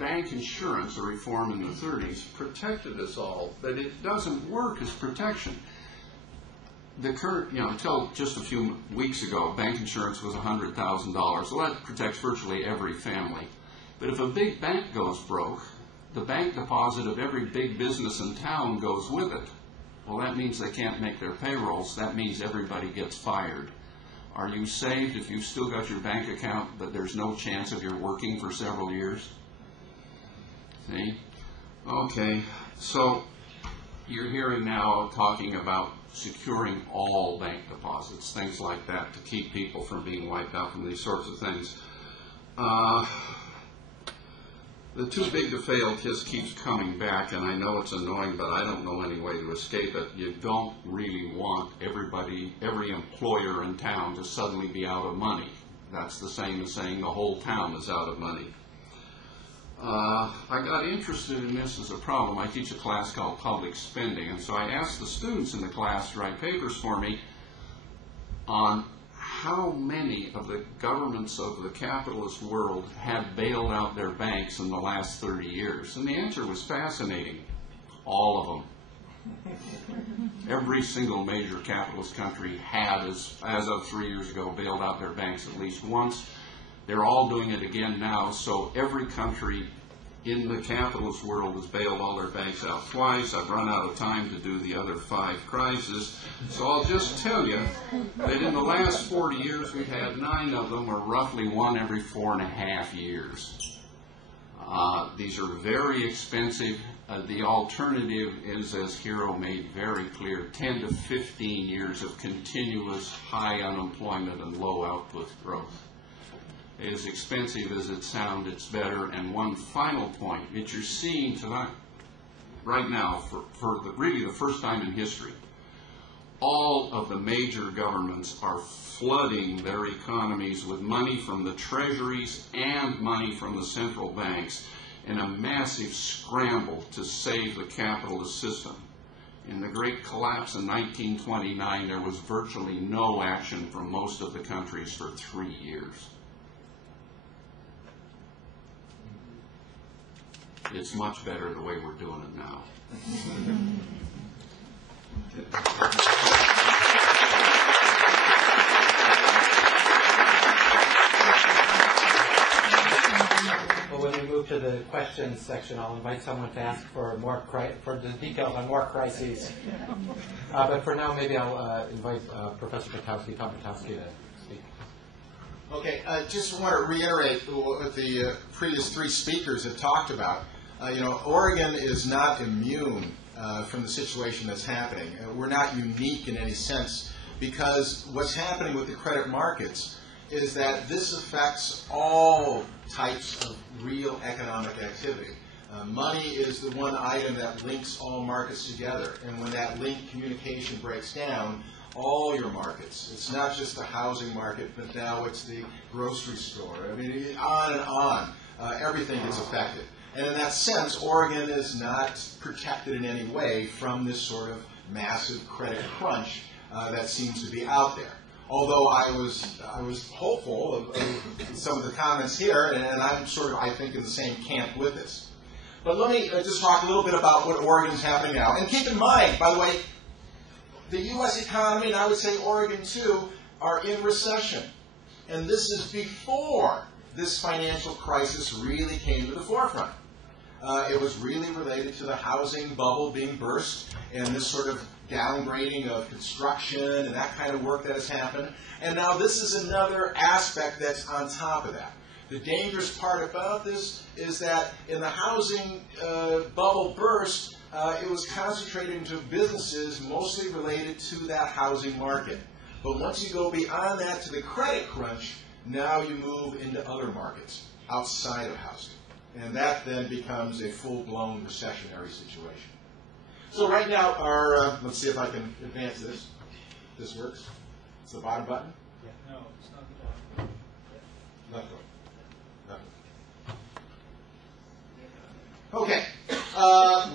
bank insurance, a reform in the 30s, protected us all, but it doesn't work as protection. The current, until just a few weeks ago, bank insurance was $100,000. Well, that protects virtually every family. But if a big bank goes broke, the bank deposit of every big business in town goes with it. Well, that means they can't make their payrolls. That means everybody gets fired. Are you saved if you've still got your bank account, but there's no chance of your working for several years? See? Okay, so you're hearing now talking about securing all bank deposits, things like that, to keep people from being wiped out from these sorts of things. The too big to fail just keeps coming back, and I know it's annoying, but I don't know any way to escape it. You don't really want every employer in town to suddenly be out of money. That's the same as saying the whole town is out of money. I got interested in this as a problem. I teach a class called public spending, and so I asked the students in the class to write papers for me on how many of the governments of the capitalist world had bailed out their banks in the last 30 years. And the answer was fascinating. All of them. Every single major capitalist country had, as of 3 years ago, bailed out their banks at least once. They're all doing it again now, so every country in the capitalist world has bailed all their banks out twice. I've run out of time to do the other 5 crises, so I'll just tell you that in the last 40 years we've had 9 of them, or roughly 1 every 4.5 years. These are very expensive. The alternative is, as Hero made very clear, 10 to 15 years of continuous high unemployment and low output growth. As expensive as it sounds, it's better. And one final point that you're seeing tonight, right now, for really the first time in history, all of the major governments are flooding their economies with money from the treasuries and money from the central banks in a massive scramble to save the capitalist system. In the great collapse in 1929, there was virtually no action from most of the countries for 3 years. It's much better the way we're doing it now. Well, when we move to the questions section, I'll invite someone to ask for the details on more crises. But for now, maybe I'll invite Professor Tom Patowski to speak. Okay, I just want to reiterate what the previous 3 speakers have talked about. Oregon is not immune from the situation that's happening. We're not unique in any sense, because what's happening with the credit markets is that this affects all types of real economic activity. Money is the one item that links all markets together, and when that link communication breaks down, all your markets. It's not just the housing market, but now it's the grocery store. I mean, on and on. Everything is affected. And in that sense, Oregon is not protected in any way from this sort of massive credit crunch that seems to be out there. Although I was hopeful of some of the comments here, and I'm sort of, I think, in the same camp with this. But let me just talk a little bit about what Oregon is happening now. And keep in mind, by the way, the U.S. economy, and I would say Oregon too, are in recession. And this is before this financial crisis really came to the forefront. It was really related to the housing bubble being burst and this sort of downgrading of construction and that kind of work that has happened. And now this is another aspect that's on top of that. The dangerous part about this is that in the housing bubble burst, it was concentrated into businesses mostly related to that housing market. But once you go beyond that to the credit crunch, now you move into other markets outside of housing. And that then becomes a full-blown recessionary situation. So right now, let's see if I can advance this. This works. It's the bottom button? Yeah. No, it's not the bottom. Left one. Okay.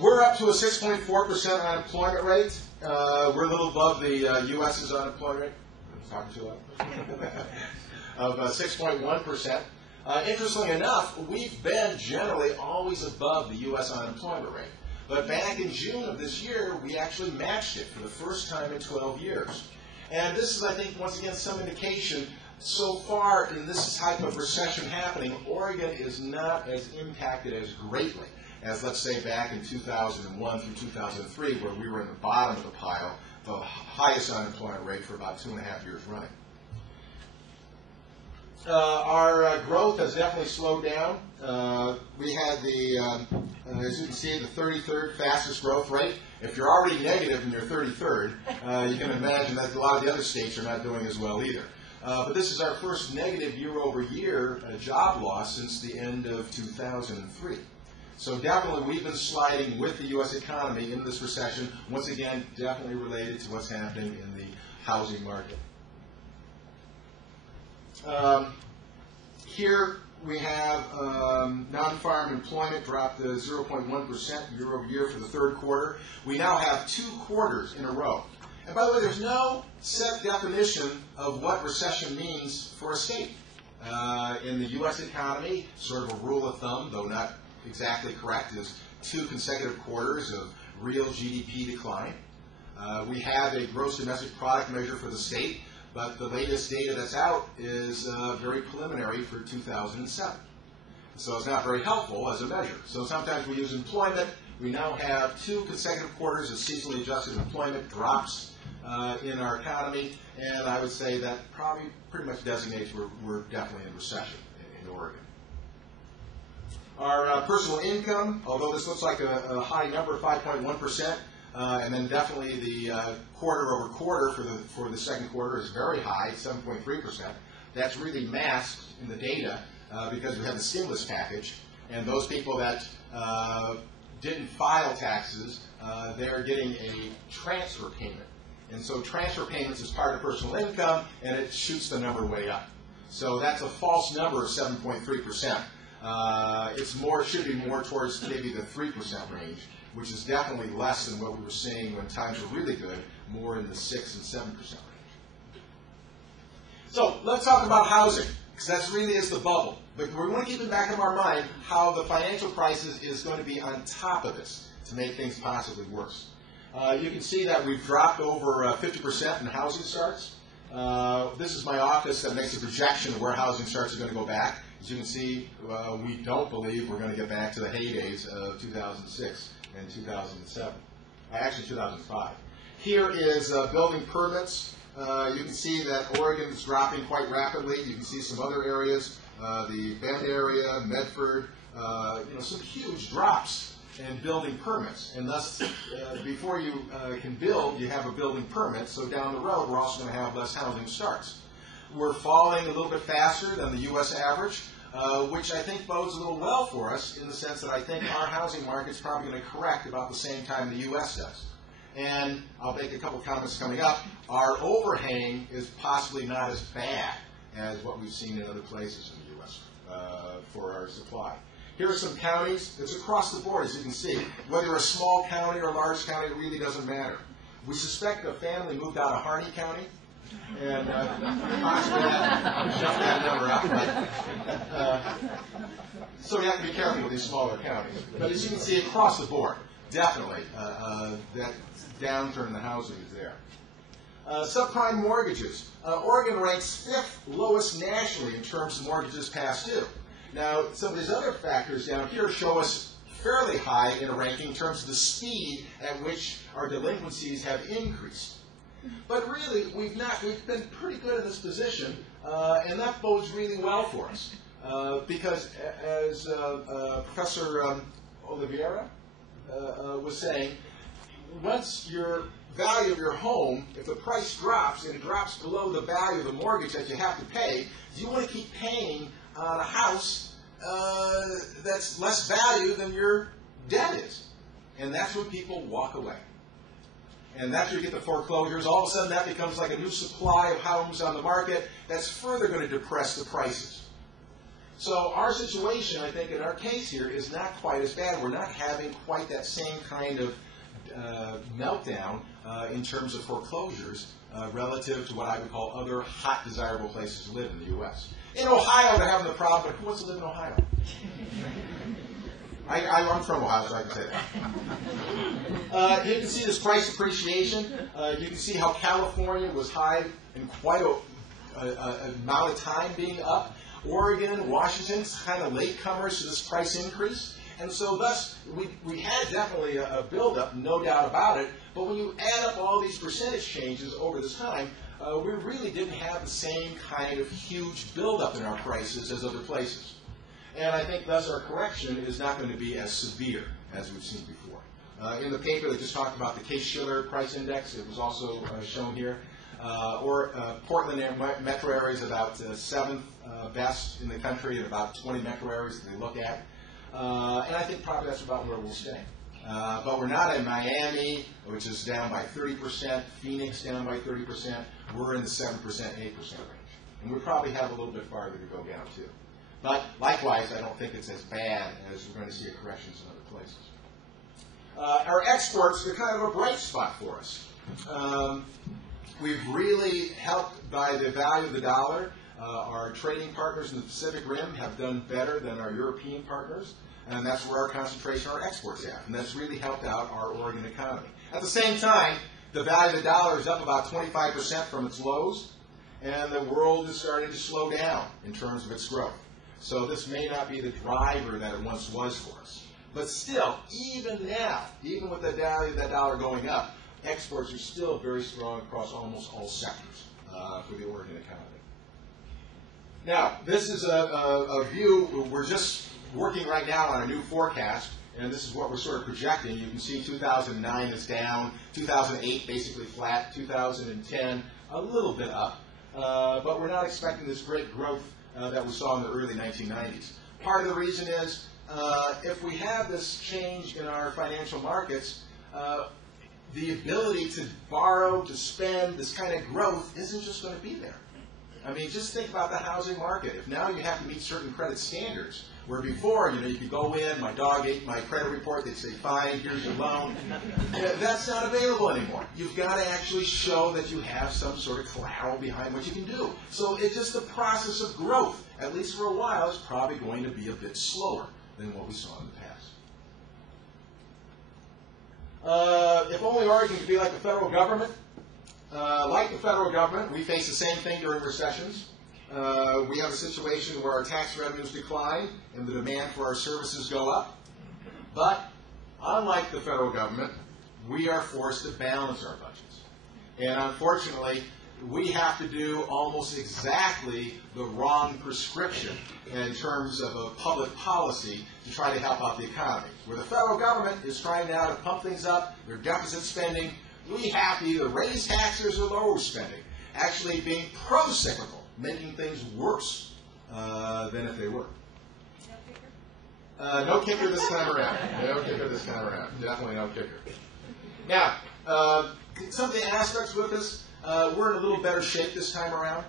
We're up to a 6.4% unemployment rate. We're a little above the U.S.'s unemployment rate. I'm talking too loud. Of 6.1%. Interestingly enough, we've been generally always above the U.S. unemployment rate. But back in June of this year, we actually matched it for the first time in 12 years. And this is, I think, once again, some indication so far in this type of recession happening, Oregon is not as impacted as greatly as, let's say, back in 2001 through 2003, where we were in the bottom of the pile, the highest unemployment rate for about 2.5 years running. Our growth has definitely slowed down. We had the, as you can see, the 33rd fastest growth rate. If you're already negative and you're 33rd, you can imagine that a lot of the other states are not doing as well either. But this is our first negative year-over-year job loss since the end of 2003. So definitely we've been sliding with the U.S. economy into this recession, once again definitely related to what's happening in the housing market. Here we have non-farm employment dropped to 0.1% year-over-year for the third quarter. We now have 2 quarters in a row. And by the way, there's no set definition of what recession means for a state. In the U.S. economy, sort of a rule of thumb, though not exactly correct, is 2 consecutive quarters of real GDP decline. We have a gross domestic product measure for the state, but the latest data that's out is very preliminary for 2007. So it's not very helpful as a measure. So sometimes we use employment. We now have 2 consecutive quarters of seasonally adjusted employment drops in our economy, and I would say that probably pretty much designates we're definitely in recession in Oregon. Our personal income, although this looks like a high number, 5.1%, and then definitely the quarter over quarter for the second quarter is very high, 7.3%. That's really masked in the data because we have the stimulus package, and those people that didn't file taxes, they're getting a transfer payment. And so transfer payments is part of personal income, and it shoots the number way up. So that's a false number of 7.3%. It should be more towards maybe the 3% range, which is definitely less than what we were seeing when times were really good, more in the 6 and 7% range. So let's talk about housing, because that really is the bubble. But we want to keep in the back of our mind how the financial crisis is going to be on top of this to make things possibly worse. You can see that we've dropped over 50% in housing starts. This is my office that makes a projection of where housing starts are going to go back. As you can see, we don't believe we're going to get back to the heydays of 2006 and 2007. Actually, 2005. Here is building permits. You can see that Oregon is dropping quite rapidly. You can see some other areas, the Bend area, Medford, some huge drops in building permits. And thus, before you can build, you have a building permit. So down the road, we're also going to have less housing starts. We're falling a little bit faster than the U.S. average, which I think bodes a little well for us in the sense that I think our housing market's probably going to correct about the same time the U.S. does. And I'll make a couple comments coming up. Our overhang is possibly not as bad as what we've seen in other places in the U.S. For our supply. Here are some counties. It's across the board, as you can see. Whether you're a small county or a large county, it really doesn't matter. We suspect a family moved out of Harney County, and possibly jump that number up. So we have to be careful with these smaller counties. But as you can see, across the board, definitely that downturn in the housing is there. Subprime mortgages. Oregon ranks 5th lowest nationally in terms of mortgages past due. Now, some of these other factors down here show us fairly high in a ranking in terms of the speed at which our delinquencies have increased. But really, we've been pretty good in this position, and that bodes really well for us. Because as Professor Oliveira was saying, once your value of your home, if the price drops and it drops below the value of the mortgage that you have to pay, you want to keep paying on a house that's less value than your debt is. And that's when people walk away. And that's where you get the foreclosures. All of a sudden that becomes like a new supply of homes on the market that's further going to depress the prices. So our situation, I think, in our case here is not quite as bad. We're not having quite that same kind of meltdown in terms of foreclosures relative to what I would call other hot, desirable places to live in the U.S. In Ohio, they're having the problem, but who wants to live in Ohio? I'm from Ohio, so I can say that. You can see this price appreciation. You can see how California was high in quite an amount of time being up. Oregon, Washington's kind of latecomers to this price increase. And so thus, we had definitely a buildup, no doubt about it. But when you add up all these percentage changes over this time, we really didn't have the same kind of huge buildup in our prices as other places. And I think thus our correction is not going to be as severe as we've seen before. In the paper that just talked about the Case-Shiller price index, it was also shown here. Portland metro area is about 7th best in the country, and about 20 metro areas that they look at. And I think probably that's about where we'll stay. But we're not in Miami, which is down by 30%, Phoenix down by 30%. We're in the 7%, 8% range. And we probably have a little bit farther to go down, too. But likewise, I don't think it's as bad as we're going to see a corrections in other places. Our exports are kind of a bright spot for us. We've really helped by the value of the dollar. Our trading partners in the Pacific Rim have done better than our European partners, and that's where our concentration on our exports at, and that's really helped out our Oregon economy. At the same time, the value of the dollar is up about 25% from its lows, and the world is starting to slow down in terms of its growth. So this may not be the driver that it once was for us. But still, even now, even with the value of that dollar going up, exports are still very strong across almost all sectors for the Oregon economy. Now, this is a view. We're just working right now on a new forecast, and this is what we're sort of projecting. You can see 2009 is down, 2008 basically flat, 2010 a little bit up, but we're not expecting this great growth that we saw in the early 1990s. Part of the reason is if we have this change in our financial markets, the ability to borrow, to spend, this kind of growth isn't just going to be there. I mean, just think about the housing market. If now you have to meet certain credit standards, where before, you could go in, my dog ate my credit report, they'd say, fine, here's your loan. That's not available anymore. You've got to actually show that you have some sort of collateral behind what you can do. So it's just the process of growth, at least for a while, is probably going to be a bit slower than what we saw in the past. If only Oregon could be like the federal government. Like the federal government, we face the same thing during recessions. We have a situation where our tax revenues decline and the demand for our services go up. But unlike the federal government, we are forced to balance our budgets. And unfortunately, we have to do almost exactly the wrong prescription in terms of a public policy to try to help out the economy. Where the federal government is trying now to pump things up, their deficit spending, we have to either raise taxes or lower spending, actually being pro-cyclical, making things worse than if they were. No kicker this time around. No kicker this time around. Definitely no kicker. Now, some of the aspects with this, we're in a little better shape this time around.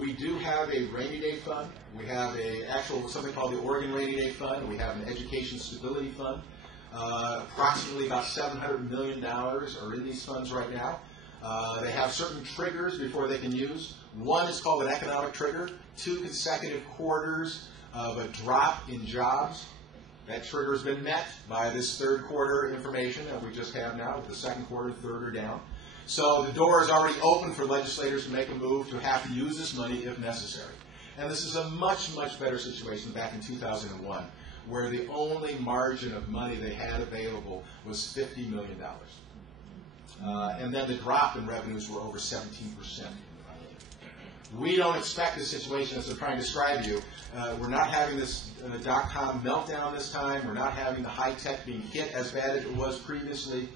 We do have a rainy day fund. We have something called the Oregon Rainy Day Fund. We have an Education Stability Fund. Approximately about $700 million are in these funds right now. They have certain triggers before they can use. One is called an economic trigger, 2 consecutive quarters of a drop in jobs. That trigger has been met by this third quarter information that we just have now, with the second quarter, third are down. So the door is already open for legislators to make a move to have to use this money if necessary. And this is a much, much better situation than back in 2001, where the only margin of money they had available was $50 million. And then the drop in revenues were over 17%. We don't expect this situation, as I'm trying to describe to you. We're not having this dot-com meltdown this time. We're not having the high-tech being hit as bad as it was previously.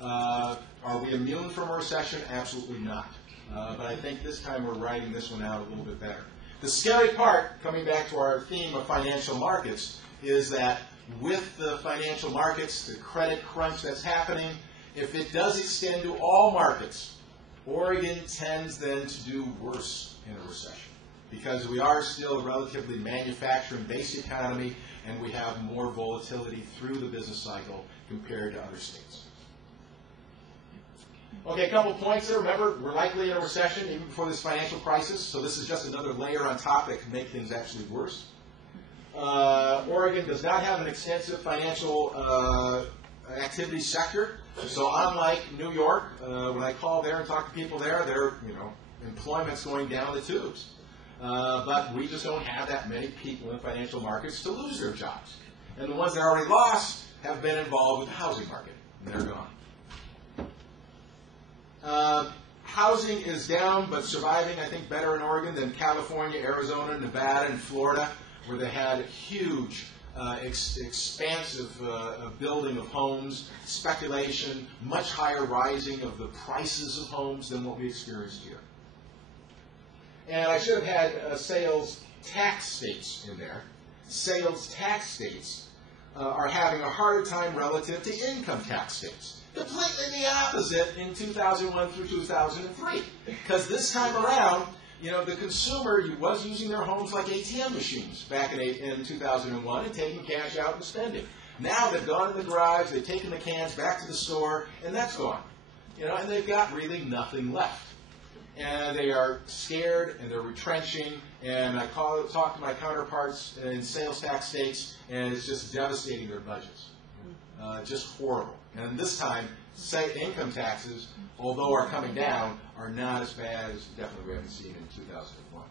Are we immune from a recession? Absolutely not. But I think this time we're riding this one out a little bit better. The scary part, coming back to our theme of financial markets, is that with the financial markets, the credit crunch that's happening, if it does extend to all markets, Oregon tends then to do worse in a recession because we are still a relatively manufacturing-based economy and we have more volatility through the business cycle compared to other states. Okay, a couple of points there. Remember, we're likely in a recession even before this financial crisis, so this is just another layer on top that can make things actually worse. Oregon does not have an extensive financial activity sector. So unlike New York, when I call there and talk to people there, their employment's going down the tubes. But we just don't have that many people in financial markets to lose their jobs. And the ones that are already lost have been involved with the housing market, and they're gone. Housing is down, but surviving, I think, better in Oregon than California, Arizona, Nevada, and Florida, where they had huge expansive building of homes, speculation, much higher rising of the prices of homes than what we experienced here. And I should have had sales tax states in there. Sales tax states are having a harder time relative to income tax states. Completely the opposite in 2001 through 2003. Because this time around, the consumer was using their homes like ATM machines back in 2001 and taking cash out and spending. Now they've gone to the garage, they've taken the cans back to the store, and that's gone. And they've got really nothing left. And they are scared and they're retrenching. And I talk to my counterparts in sales tax states, and it's just devastating their budgets. Just horrible. And this time, income taxes, although are coming down, are not as bad as definitely we haven't seen in 2001.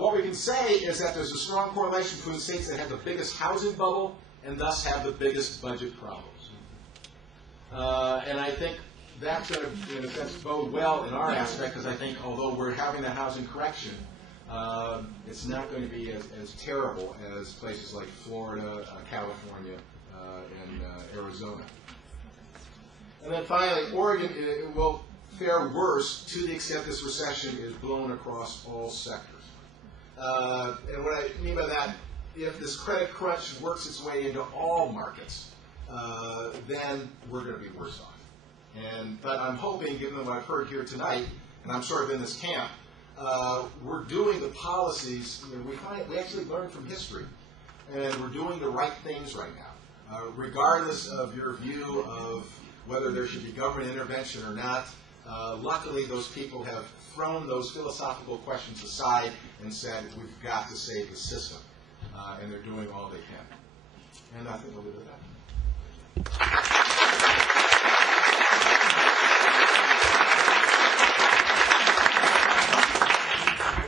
What we can say is that there's a strong correlation between states that have the biggest housing bubble and thus have the biggest budget problems. And I think that's going to, in a sense, bode well in our aspect, because I think although we're having that housing correction, it's not going to be as terrible as places like Florida, California, and Arizona. And then finally, Oregon will fare worse to the extent this recession is blown across all sectors. And what I mean by that, if this credit crunch works its way into all markets, then we're going to be worse off. But I'm hoping, given what I've heard here tonight, and I'm sort of in this camp, we're doing the policies. We actually learn from history, and we're doing the right things right now. Regardless of your view of whether there should be government intervention or not, luckily those people have thrown those philosophical questions aside and said, we've got to save the system. And they're doing all they can. And I think we'll leave it at that.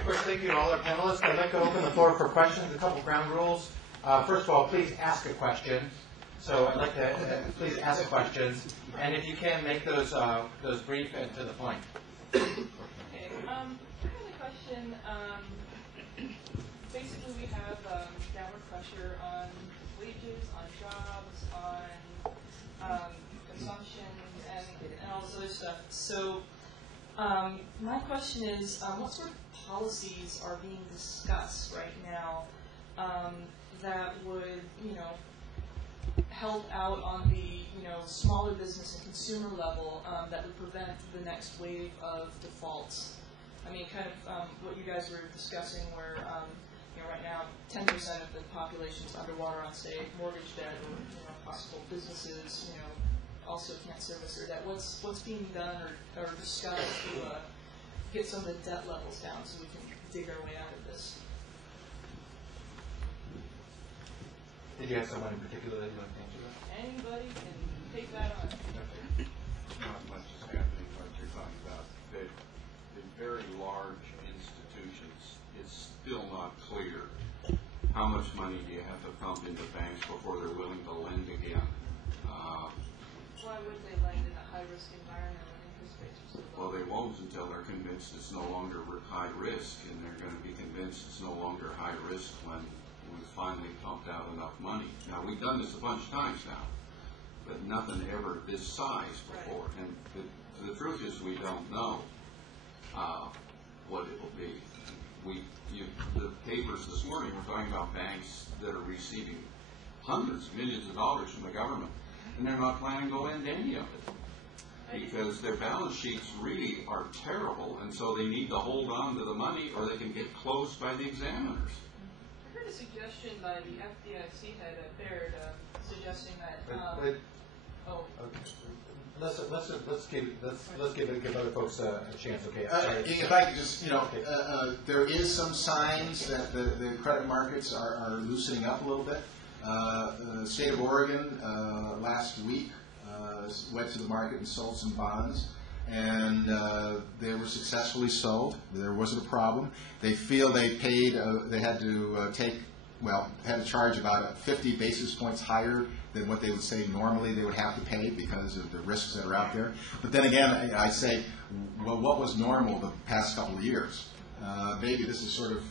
First, thank you to all our panelists. I'd like to open the floor for questions. A couple ground rules. First of all, please ask a question. So I'd like to please ask questions, and if you can, make those brief and to the point. Okay. I have a question. Basically, we have downward pressure on wages, on jobs, on consumption, and all this other stuff. So my question is, what sort of policies are being discussed right now that would, help out on the smaller business and consumer level that would prevent the next wave of defaults? I mean, kind of what you guys were discussing, where right now 10% of the population is underwater on, say, mortgage debt, or possible businesses also can't service their debt. What's being done or discussed to get some of the debt levels down so we can dig our way out of this? Did you have someone in particular that you want to answer that? Anybody can take that on. Not much is happening what you're talking about. The very large institutions, it's still not clear how much money do you have to pump into banks before they're willing to lend again? Why would they lend in a high-risk environment when interest rates are so low? Well, they won't until they're convinced it's no longer high risk, and they're going to be convinced it's no longer high risk when we've finally pumped out enough money. Now, we've done this a bunch of times now, but nothing ever this size before. And the truth is we don't know what it will be. The papers this morning were talking about banks that are receiving hundreds of millions of dollars from the government, and they're not planning to lend any of it because their balance sheets really are terrible, and so they need to hold on to the money or they can get closed by the examiners. I heard a suggestion by the FDIC head at Baird suggesting that. Let's give other folks a chance. Okay. If I could just, there is some signs that the credit markets are loosening up a little bit. The state of Oregon last week went to the market and sold some bonds, and they were successfully sold. There wasn't a problem. They feel they paid. They had to had to charge about 50 basis points higher than what they would say normally they would have to pay because of the risks that are out there. But then again, I say, well, what was normal the past couple of years? Maybe this is sort of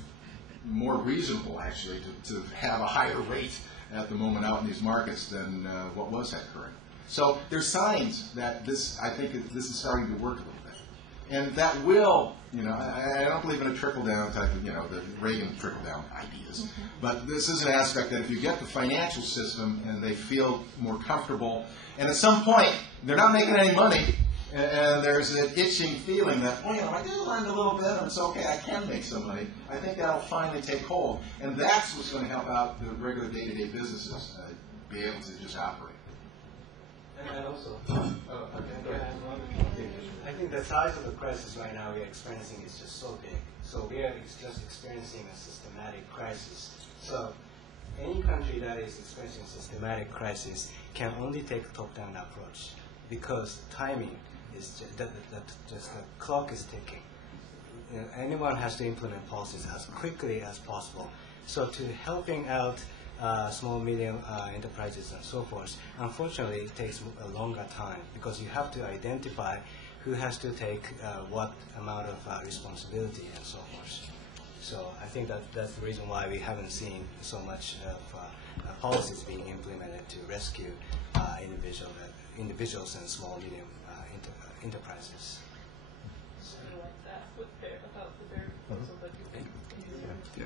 more reasonable, actually, to have a higher rate at the moment out in these markets than what was occurring. So there's signs that I think this is starting to work a little bit. And that will, I don't believe in a trickle-down type of, the Reagan trickle-down ideas. But this is an aspect that if you get the financial system and they feel more comfortable, and at some point, they're not making any money, and there's an itching feeling that, well, I did lend a little bit, and it's okay, I can make some money. I think that'll finally take hold. And that's what's going to help out the regular day-to-day businesses be able to just operate. And also, I think the size of the crisis right now we're experiencing is just so big. So we are just experiencing a systematic crisis. So any country that is experiencing a systematic crisis can only take a top-down approach because timing is just the clock is ticking. Anyone has to implement policies as quickly as possible. So to helping out small, medium enterprises and so forth, unfortunately, it takes a longer time because you have to identify who has to take what amount of responsibility and so forth. So I think that's the reason why we haven't seen so much of policies being implemented to rescue individuals and small, medium enterprises.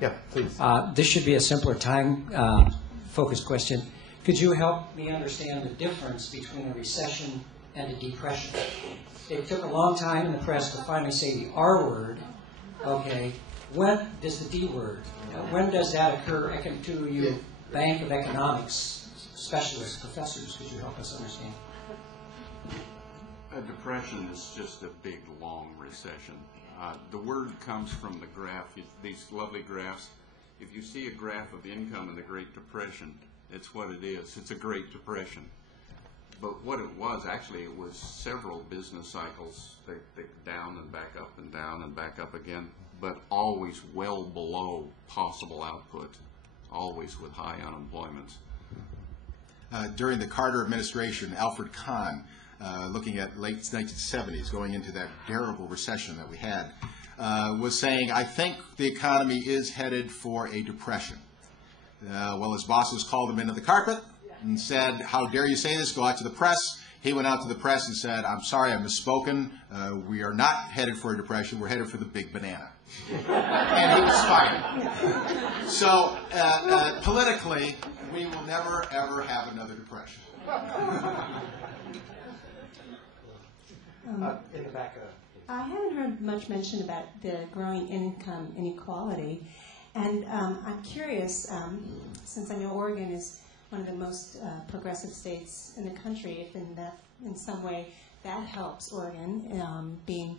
Yeah, please. This should be a simpler time-focused question. Could you help me understand the difference between a recession and a depression? It took a long time in the press to finally say the R word. Okay, when does the D word? When does that occur? To you, Bank of Economics specialists, professors, could you help us understand? A depression is just a big, long recession. The word comes from the graph, these lovely graphs. If you see a graph of income in the Great Depression, it's what it is. It's a Great Depression. But what it was, actually, it was several business cycles, they down and back up and down and back up again, but always well below possible output, always with high unemployment. During the Carter administration, Alfred Kahn, looking at late 1970s, going into that terrible recession that we had, was saying, I think the economy is headed for a depression. Well, his bosses called him into the carpet and said, how dare you say this, go out to the press. He went out to the press and said, I'm sorry, I misspoken. We are not headed for a depression, we're headed for the big banana. And he was fired. So, politically, we will never, ever have another depression. In the back of I haven't heard much mention about the growing income inequality, and I'm curious, since I know Oregon is one of the most progressive states in the country, if in some way that helps Oregon being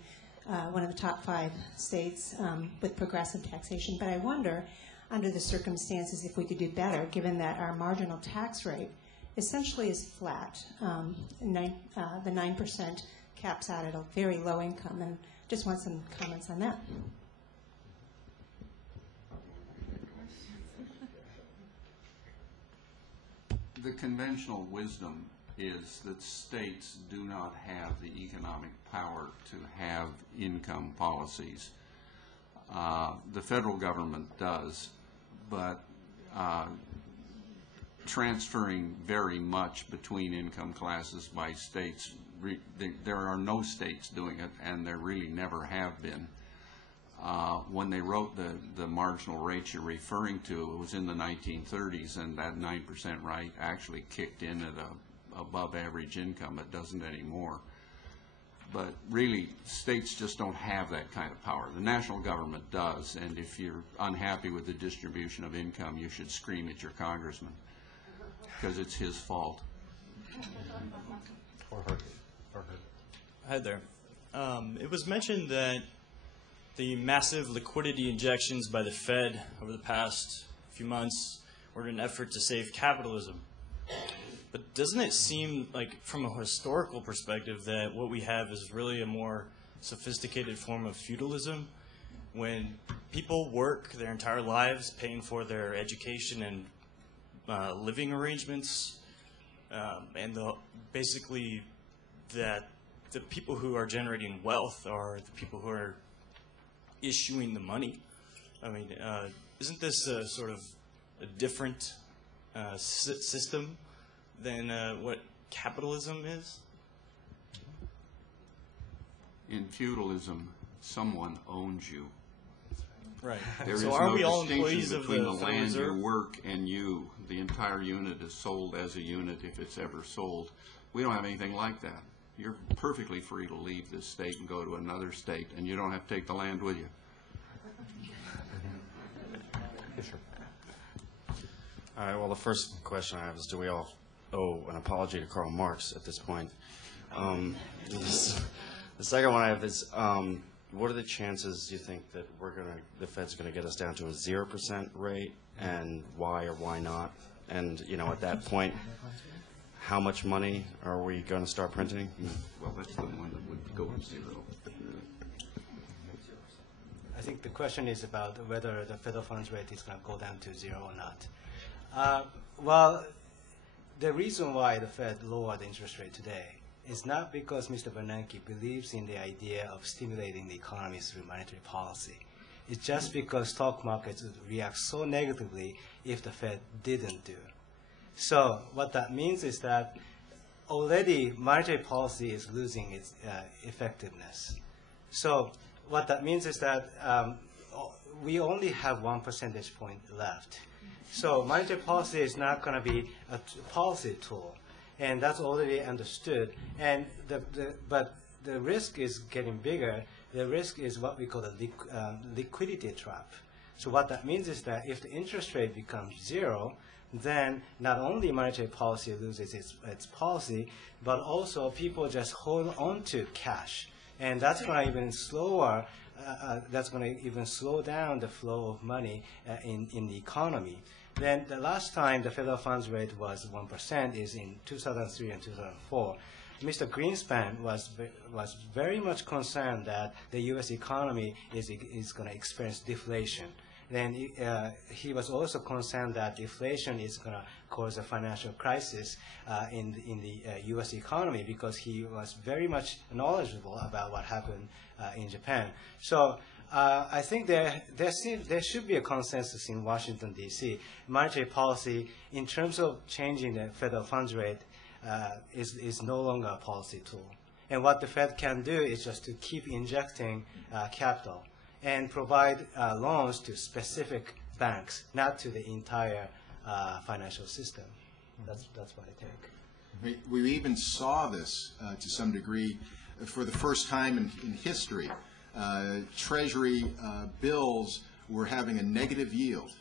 one of the top 5 states with progressive taxation. But I wonder, under the circumstances, if we could do better, given that our marginal tax rate essentially is flat. The 9% caps out at a very low income, and just want some comments on that. The conventional wisdom is that states do not have the economic power to have income policies. The federal government does, but transferring very much between income classes by states, there are no states doing it, and there really never have been. When they wrote the marginal rates you're referring to, it was in the 1930s, and that 9% rate actually kicked in at above average income. It doesn't anymore. But really, states just don't have that kind of power. The national government does, and if you're unhappy with the distribution of income, you should scream at your congressman, because it's his fault. Or her. Hi there. It was mentioned that the massive liquidity injections by the Fed over the past few months were in an effort to save capitalism. But doesn't it seem like, from a historical perspective, that what we have is really a more sophisticated form of feudalism, when people work their entire lives paying for their education and living arrangements, and basically that the people who are generating wealth are the people who are issuing the money? I mean, isn't this sort of a different system than what capitalism is? In feudalism, someone owns you. Right. There So is are no we all employees distinction of between the the Federal land Reserve? you work and you. The entire unit is sold as a unit if it's ever sold. We don't have anything like that. You're perfectly free to leave this state and go to another state, and you don't have to take the land with you. All right, well, the first question I have is, do we all owe an apology to Karl Marx at this point? The second one I have is, what are the chances you think that the Fed's going to get us down to a 0% rate, and why or why not? And, at that point, how much money are we going to start printing? Well, that's the one that would go to zero. I think the question is about whether the federal funds rate is going to go down to zero or not. Well, the reason why the Fed lowered the interest rate today is not because Mr. Bernanke believes in the idea of stimulating the economy through monetary policy. It's just because stock markets would react so negatively if the Fed didn't do. So what that means is that already monetary policy is losing its effectiveness. So what that means is that we only have 1 percentage point left. So monetary policy is not going to be a policy tool, and that's already understood. And but the risk is getting bigger. The risk is what we call the liquidity trap. So what that means is that if the interest rate becomes zero, then not only monetary policy loses its policy, but also people just hold on to cash, and that's going to even slower. That's going to even slow down the flow of money in the economy. Then the last time the federal funds rate was 1% is in 2003 and 2004. Mr. Greenspan was very much concerned that the U.S. economy is going to experience deflation. Then he was also concerned that deflation is going to cause a financial crisis in the U.S. economy, because he was very much knowledgeable about what happened in Japan. So I think there should be a consensus in Washington, D.C. Monetary policy, in terms of changing the federal funds rate, is no longer a policy tool. And what the Fed can do is just to keep injecting capital and provide loans to specific banks, not to the entire financial system. That's what I think. We even saw this to some degree for the first time in history. Treasury bills were having a negative yield.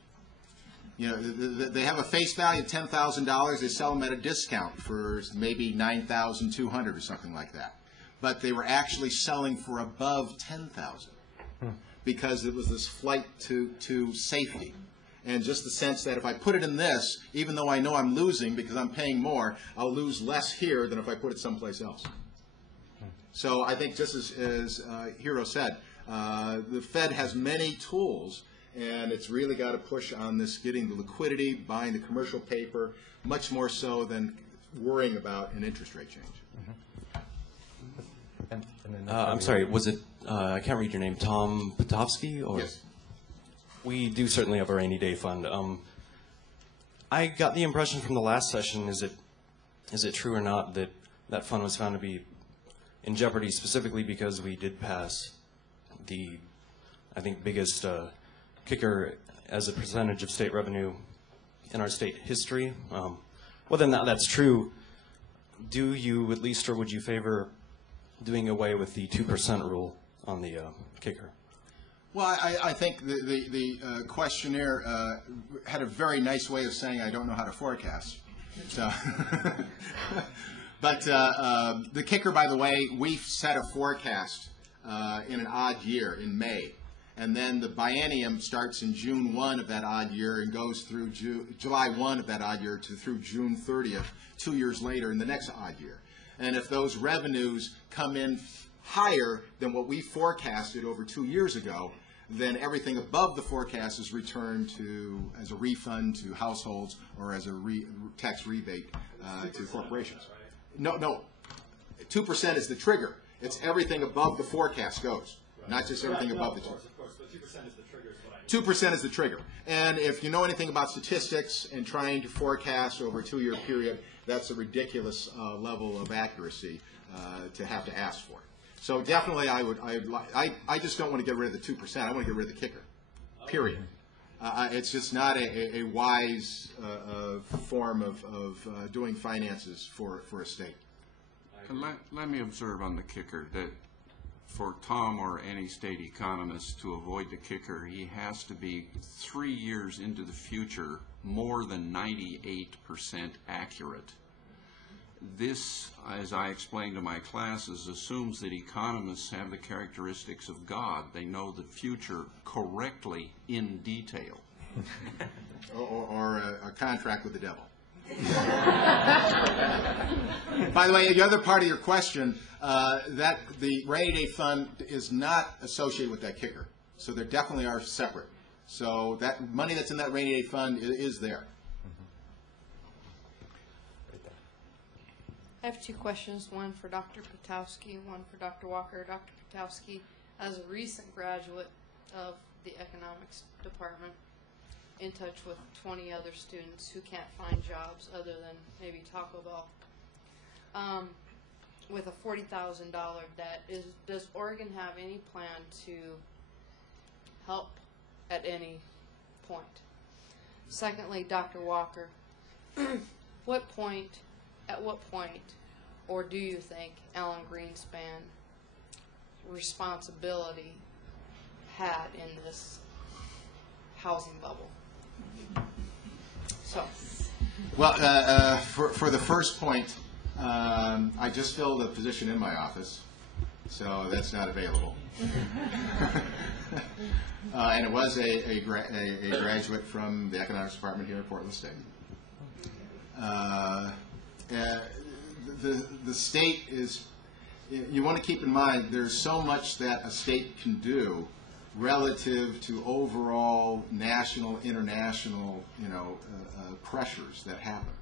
They have a face value of $10,000. They sell them at a discount for maybe $9,200 or something like that. But they were actually selling for above $10,000 because it was this flight to safety. And just the sense that if I put it in this, even though I know I'm losing because I'm paying more, I'll lose less here than if I put it someplace else. So I think just as Hiro said, the Fed has many tools, And it's really got to push on this getting the liquidity, buying the commercial paper, much more so than worrying about an interest rate change. I'm sorry, was it, I can't read your name, Tom Potofsky? Or? Yes. We do certainly have a rainy day fund. I got the impression from the last session, is it true or not that that fund was found to be in jeopardy specifically because we did pass the, I think, biggest kicker as a percentage of state revenue in our state history? Well, then that's true. Do you at least, or would you favor doing away with the 2% rule on the kicker? Well, I think the questionnaire had a very nice way of saying I don't know how to forecast. So, but the kicker, by the way, we set a forecast in an odd year in May. And then the biennium starts in June 1 of that odd year and goes through July 1 of that odd year through June 30th, 2 years later in the next odd year. And if those revenues come in higher than what we forecasted over 2 years ago, then everything above the forecast is returned as a refund to households or as a tax rebate to corporations. No, 2% is the trigger. It's everything above the forecast goes, not just everything above the trigger. 2% is the trigger. And if you know anything about statistics and trying to forecast over a 2-year period, that's a ridiculous level of accuracy to have to ask for. So definitely I just don't want to get rid of the 2%. I want to get rid of the kicker, period. It's just not a wise form of doing finances for a state. Let me observe on the kicker that for Tom or any state economist to avoid the kicker, he has to be 3 years into the future more than 98% accurate. This, as I explained to my classes, assumes that economists have the characteristics of God. They know the future correctly in detail. or a contract with the devil. By the way, the other part of your question, that the rainy day fund is not associated with that kicker. So they definitely are separate. So that money that's in that rainy day fund is there. I have 2 questions, one for Dr. Potofsky and one for Dr. Walker. Dr. Potofsky, as a recent graduate of the economics department, in touch with 20 other students who can't find jobs other than maybe Taco Bell, with a $40,000 debt, does Oregon have any plan to help at any point? Secondly, Dr. Walker, at what point, or do you think Alan Greenspan responsibility had in this housing bubble? So, well, for the first point, I just filled a position in my office, so that's not available. And it was a graduate from the economics department here at Portland State. The state is, you want to keep in mind, there's so much that a state can do relative to overall national, international, pressures that happen.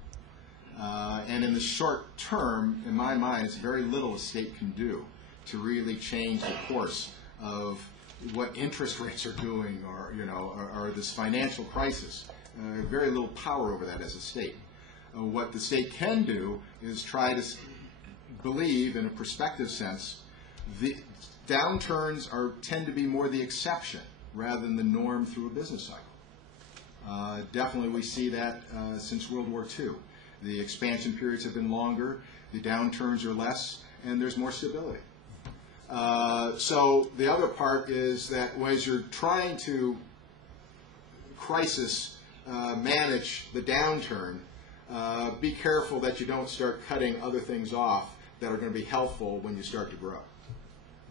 And in the short term, in my mind, it's very little a state can do to really change the course of what interest rates are doing, or this financial crisis. Very little power over that as a state. What the state can do is try to believe, in a perspective sense, the downturns tend to be more the exception rather than the norm through a business cycle. Definitely we see that since World War II. The expansion periods have been longer, the downturns are less, and there's more stability. So the other part is that as you're trying to crisis manage the downturn, be careful that you don't start cutting other things off that are going to be helpful when you start to grow.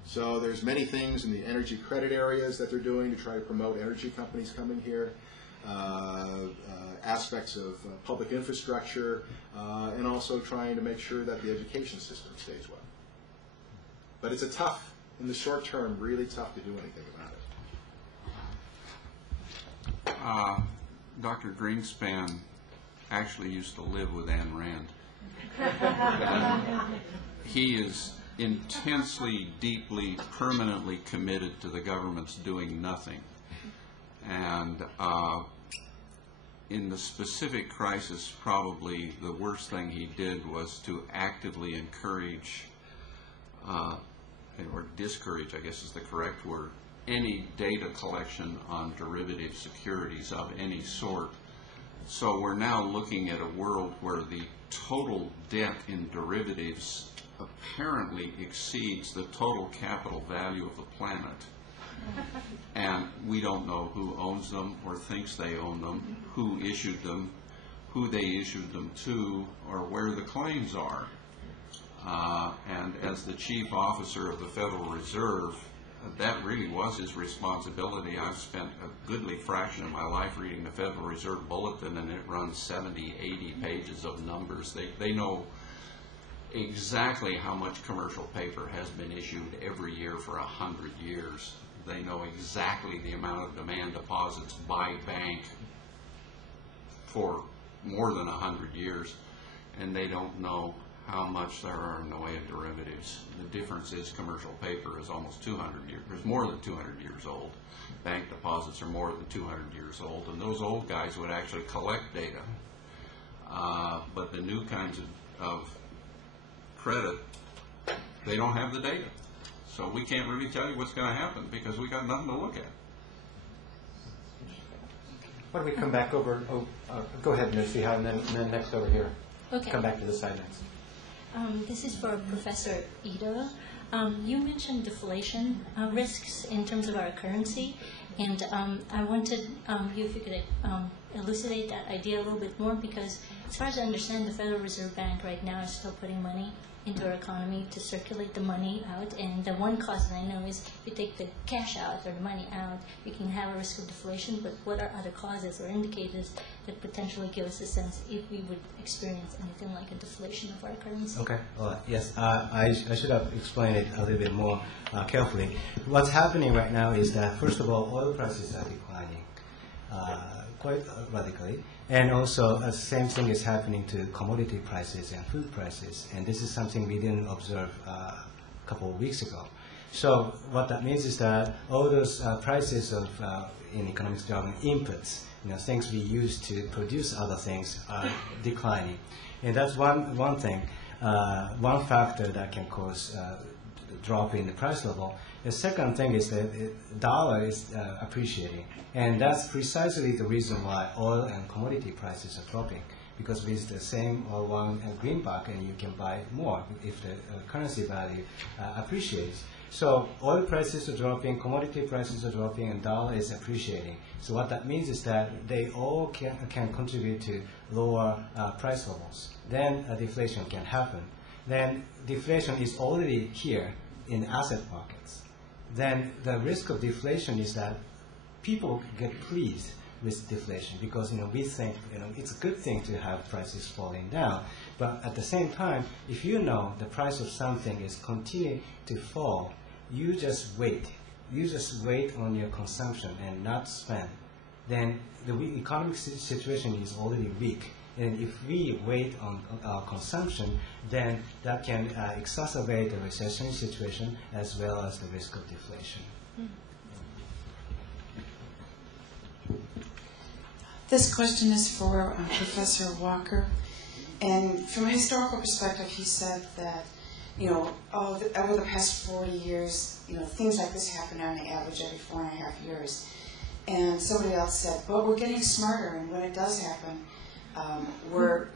So there's many things in the energy credit areas that they're doing to try to promote energy companies coming here, aspects of public infrastructure, and also trying to make sure that the education system stays well. But it's in the short term, really tough to do anything about it. Dr. Greenspan actually used to live with Ayn Rand. He is intensely, deeply, permanently committed to the government's doing nothing. And in the specific crisis, probably the worst thing he did was to actively encourage, or discourage, I guess is the correct word, any data collection on derivative securities of any sort. So we're now looking at a world where the total debt in derivatives apparently exceeds the total capital value of the planet. And we don't know who owns them or thinks they own them, who issued them, who they issued them to, or where the claims are. And as the chief officer of the Federal Reserve, that really was his responsibility. I've spent a goodly fraction of my life reading the Federal Reserve Bulletin, and it runs 70, 80 pages of numbers. They know exactly how much commercial paper has been issued every year for 100 years. They know exactly the amount of demand deposits by bank for more than 100 years, and they don't know how much there are in the way of derivatives. The difference is commercial paper is almost 200 years, is more than 200 years old. Bank deposits are more than 200 years old, and those old guys would actually collect data. But the new kinds of credit, they don't have the data. So we can't really tell you what's going to happen because we got nothing to look at. Why don't we come back over? Go ahead, Missy, and then next over here. Okay. Come back to this side next. This is for Professor Ito. You mentioned deflation risks in terms of our currency, and I wanted you, if you could elucidate that idea a little bit more, because as far as I understand, the Federal Reserve Bank right now is still putting money into our economy to circulate the money out, and the one cause that I know is if you take the cash out or the money out, you can have a risk of deflation, but what are other causes or indicators that potentially give us a sense if we would experience anything like a deflation of our currency? Okay, yes, I should have explained it a little bit more carefully. What's happening right now is that, first of all, oil prices are declining quite radically. And also, the same thing is happening to commodity prices and food prices. And this is something we didn't observe a couple of weeks ago. So what that means is that all those prices of, in economics jargon, inputs, things we use to produce other things are declining. And that's one thing, one factor that can cause a drop in the price level. The second thing is that the dollar is appreciating. And that's precisely the reason why oil and commodity prices are dropping. Because with the same or one greenback, and you can buy more if the currency value appreciates. So oil prices are dropping, commodity prices are dropping, and dollar is appreciating. So what that means is that they all can contribute to lower price levels. Then deflation can happen. Then deflation is already here in asset markets. Then the risk of deflation is that people get pleased with deflation because we think it's a good thing to have prices falling down. But at the same time, if you know the price of something is continuing to fall, you just wait. You just wait on your consumption and not spend. Then the economic situation is already weak. And if we wait on our consumption, then that can exacerbate the recession situation as well as the risk of deflation. This question is for Professor Walker. And from a historical perspective, he said that, over the past 40 years, things like this happen on average every 4.5 years. And somebody else said, but we're getting smarter, and when it does happen,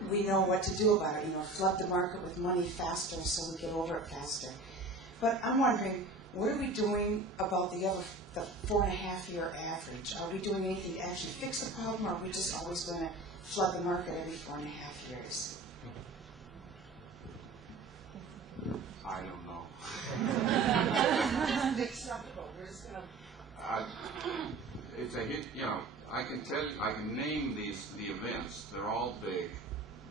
we know what to do about it. Flood the market with money faster so we get over it faster. But I'm wondering, what are we doing about the 4.5-year average? Are we doing anything to actually fix the problem, or are we just always going to flood the market every 4.5 years? I don't know. Acceptable. We're just going to. It's a hit. I can tell you. I can name the events. They're all big.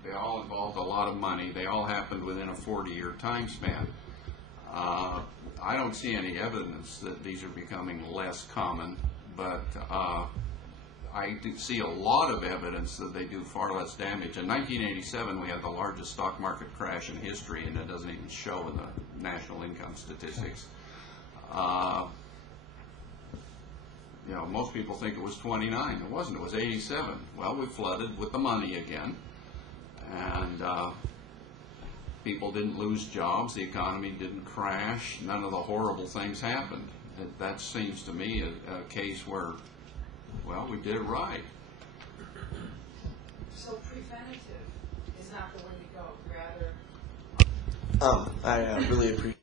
They all involved a lot of money. They all happened within a 40-year time span. I don't see any evidence that these are becoming less common, but I see a lot of evidence that they do far less damage. In 1987, we had the largest stock market crash in history, and it doesn't even show in the national income statistics. You know, most people think it was 29. It wasn't. It was 87. Well, we flooded with the money again, and people didn't lose jobs. The economy didn't crash. None of the horrible things happened. That seems to me a case where, well, we did it right. So preventative is not the way to go. Rather, I really appreciate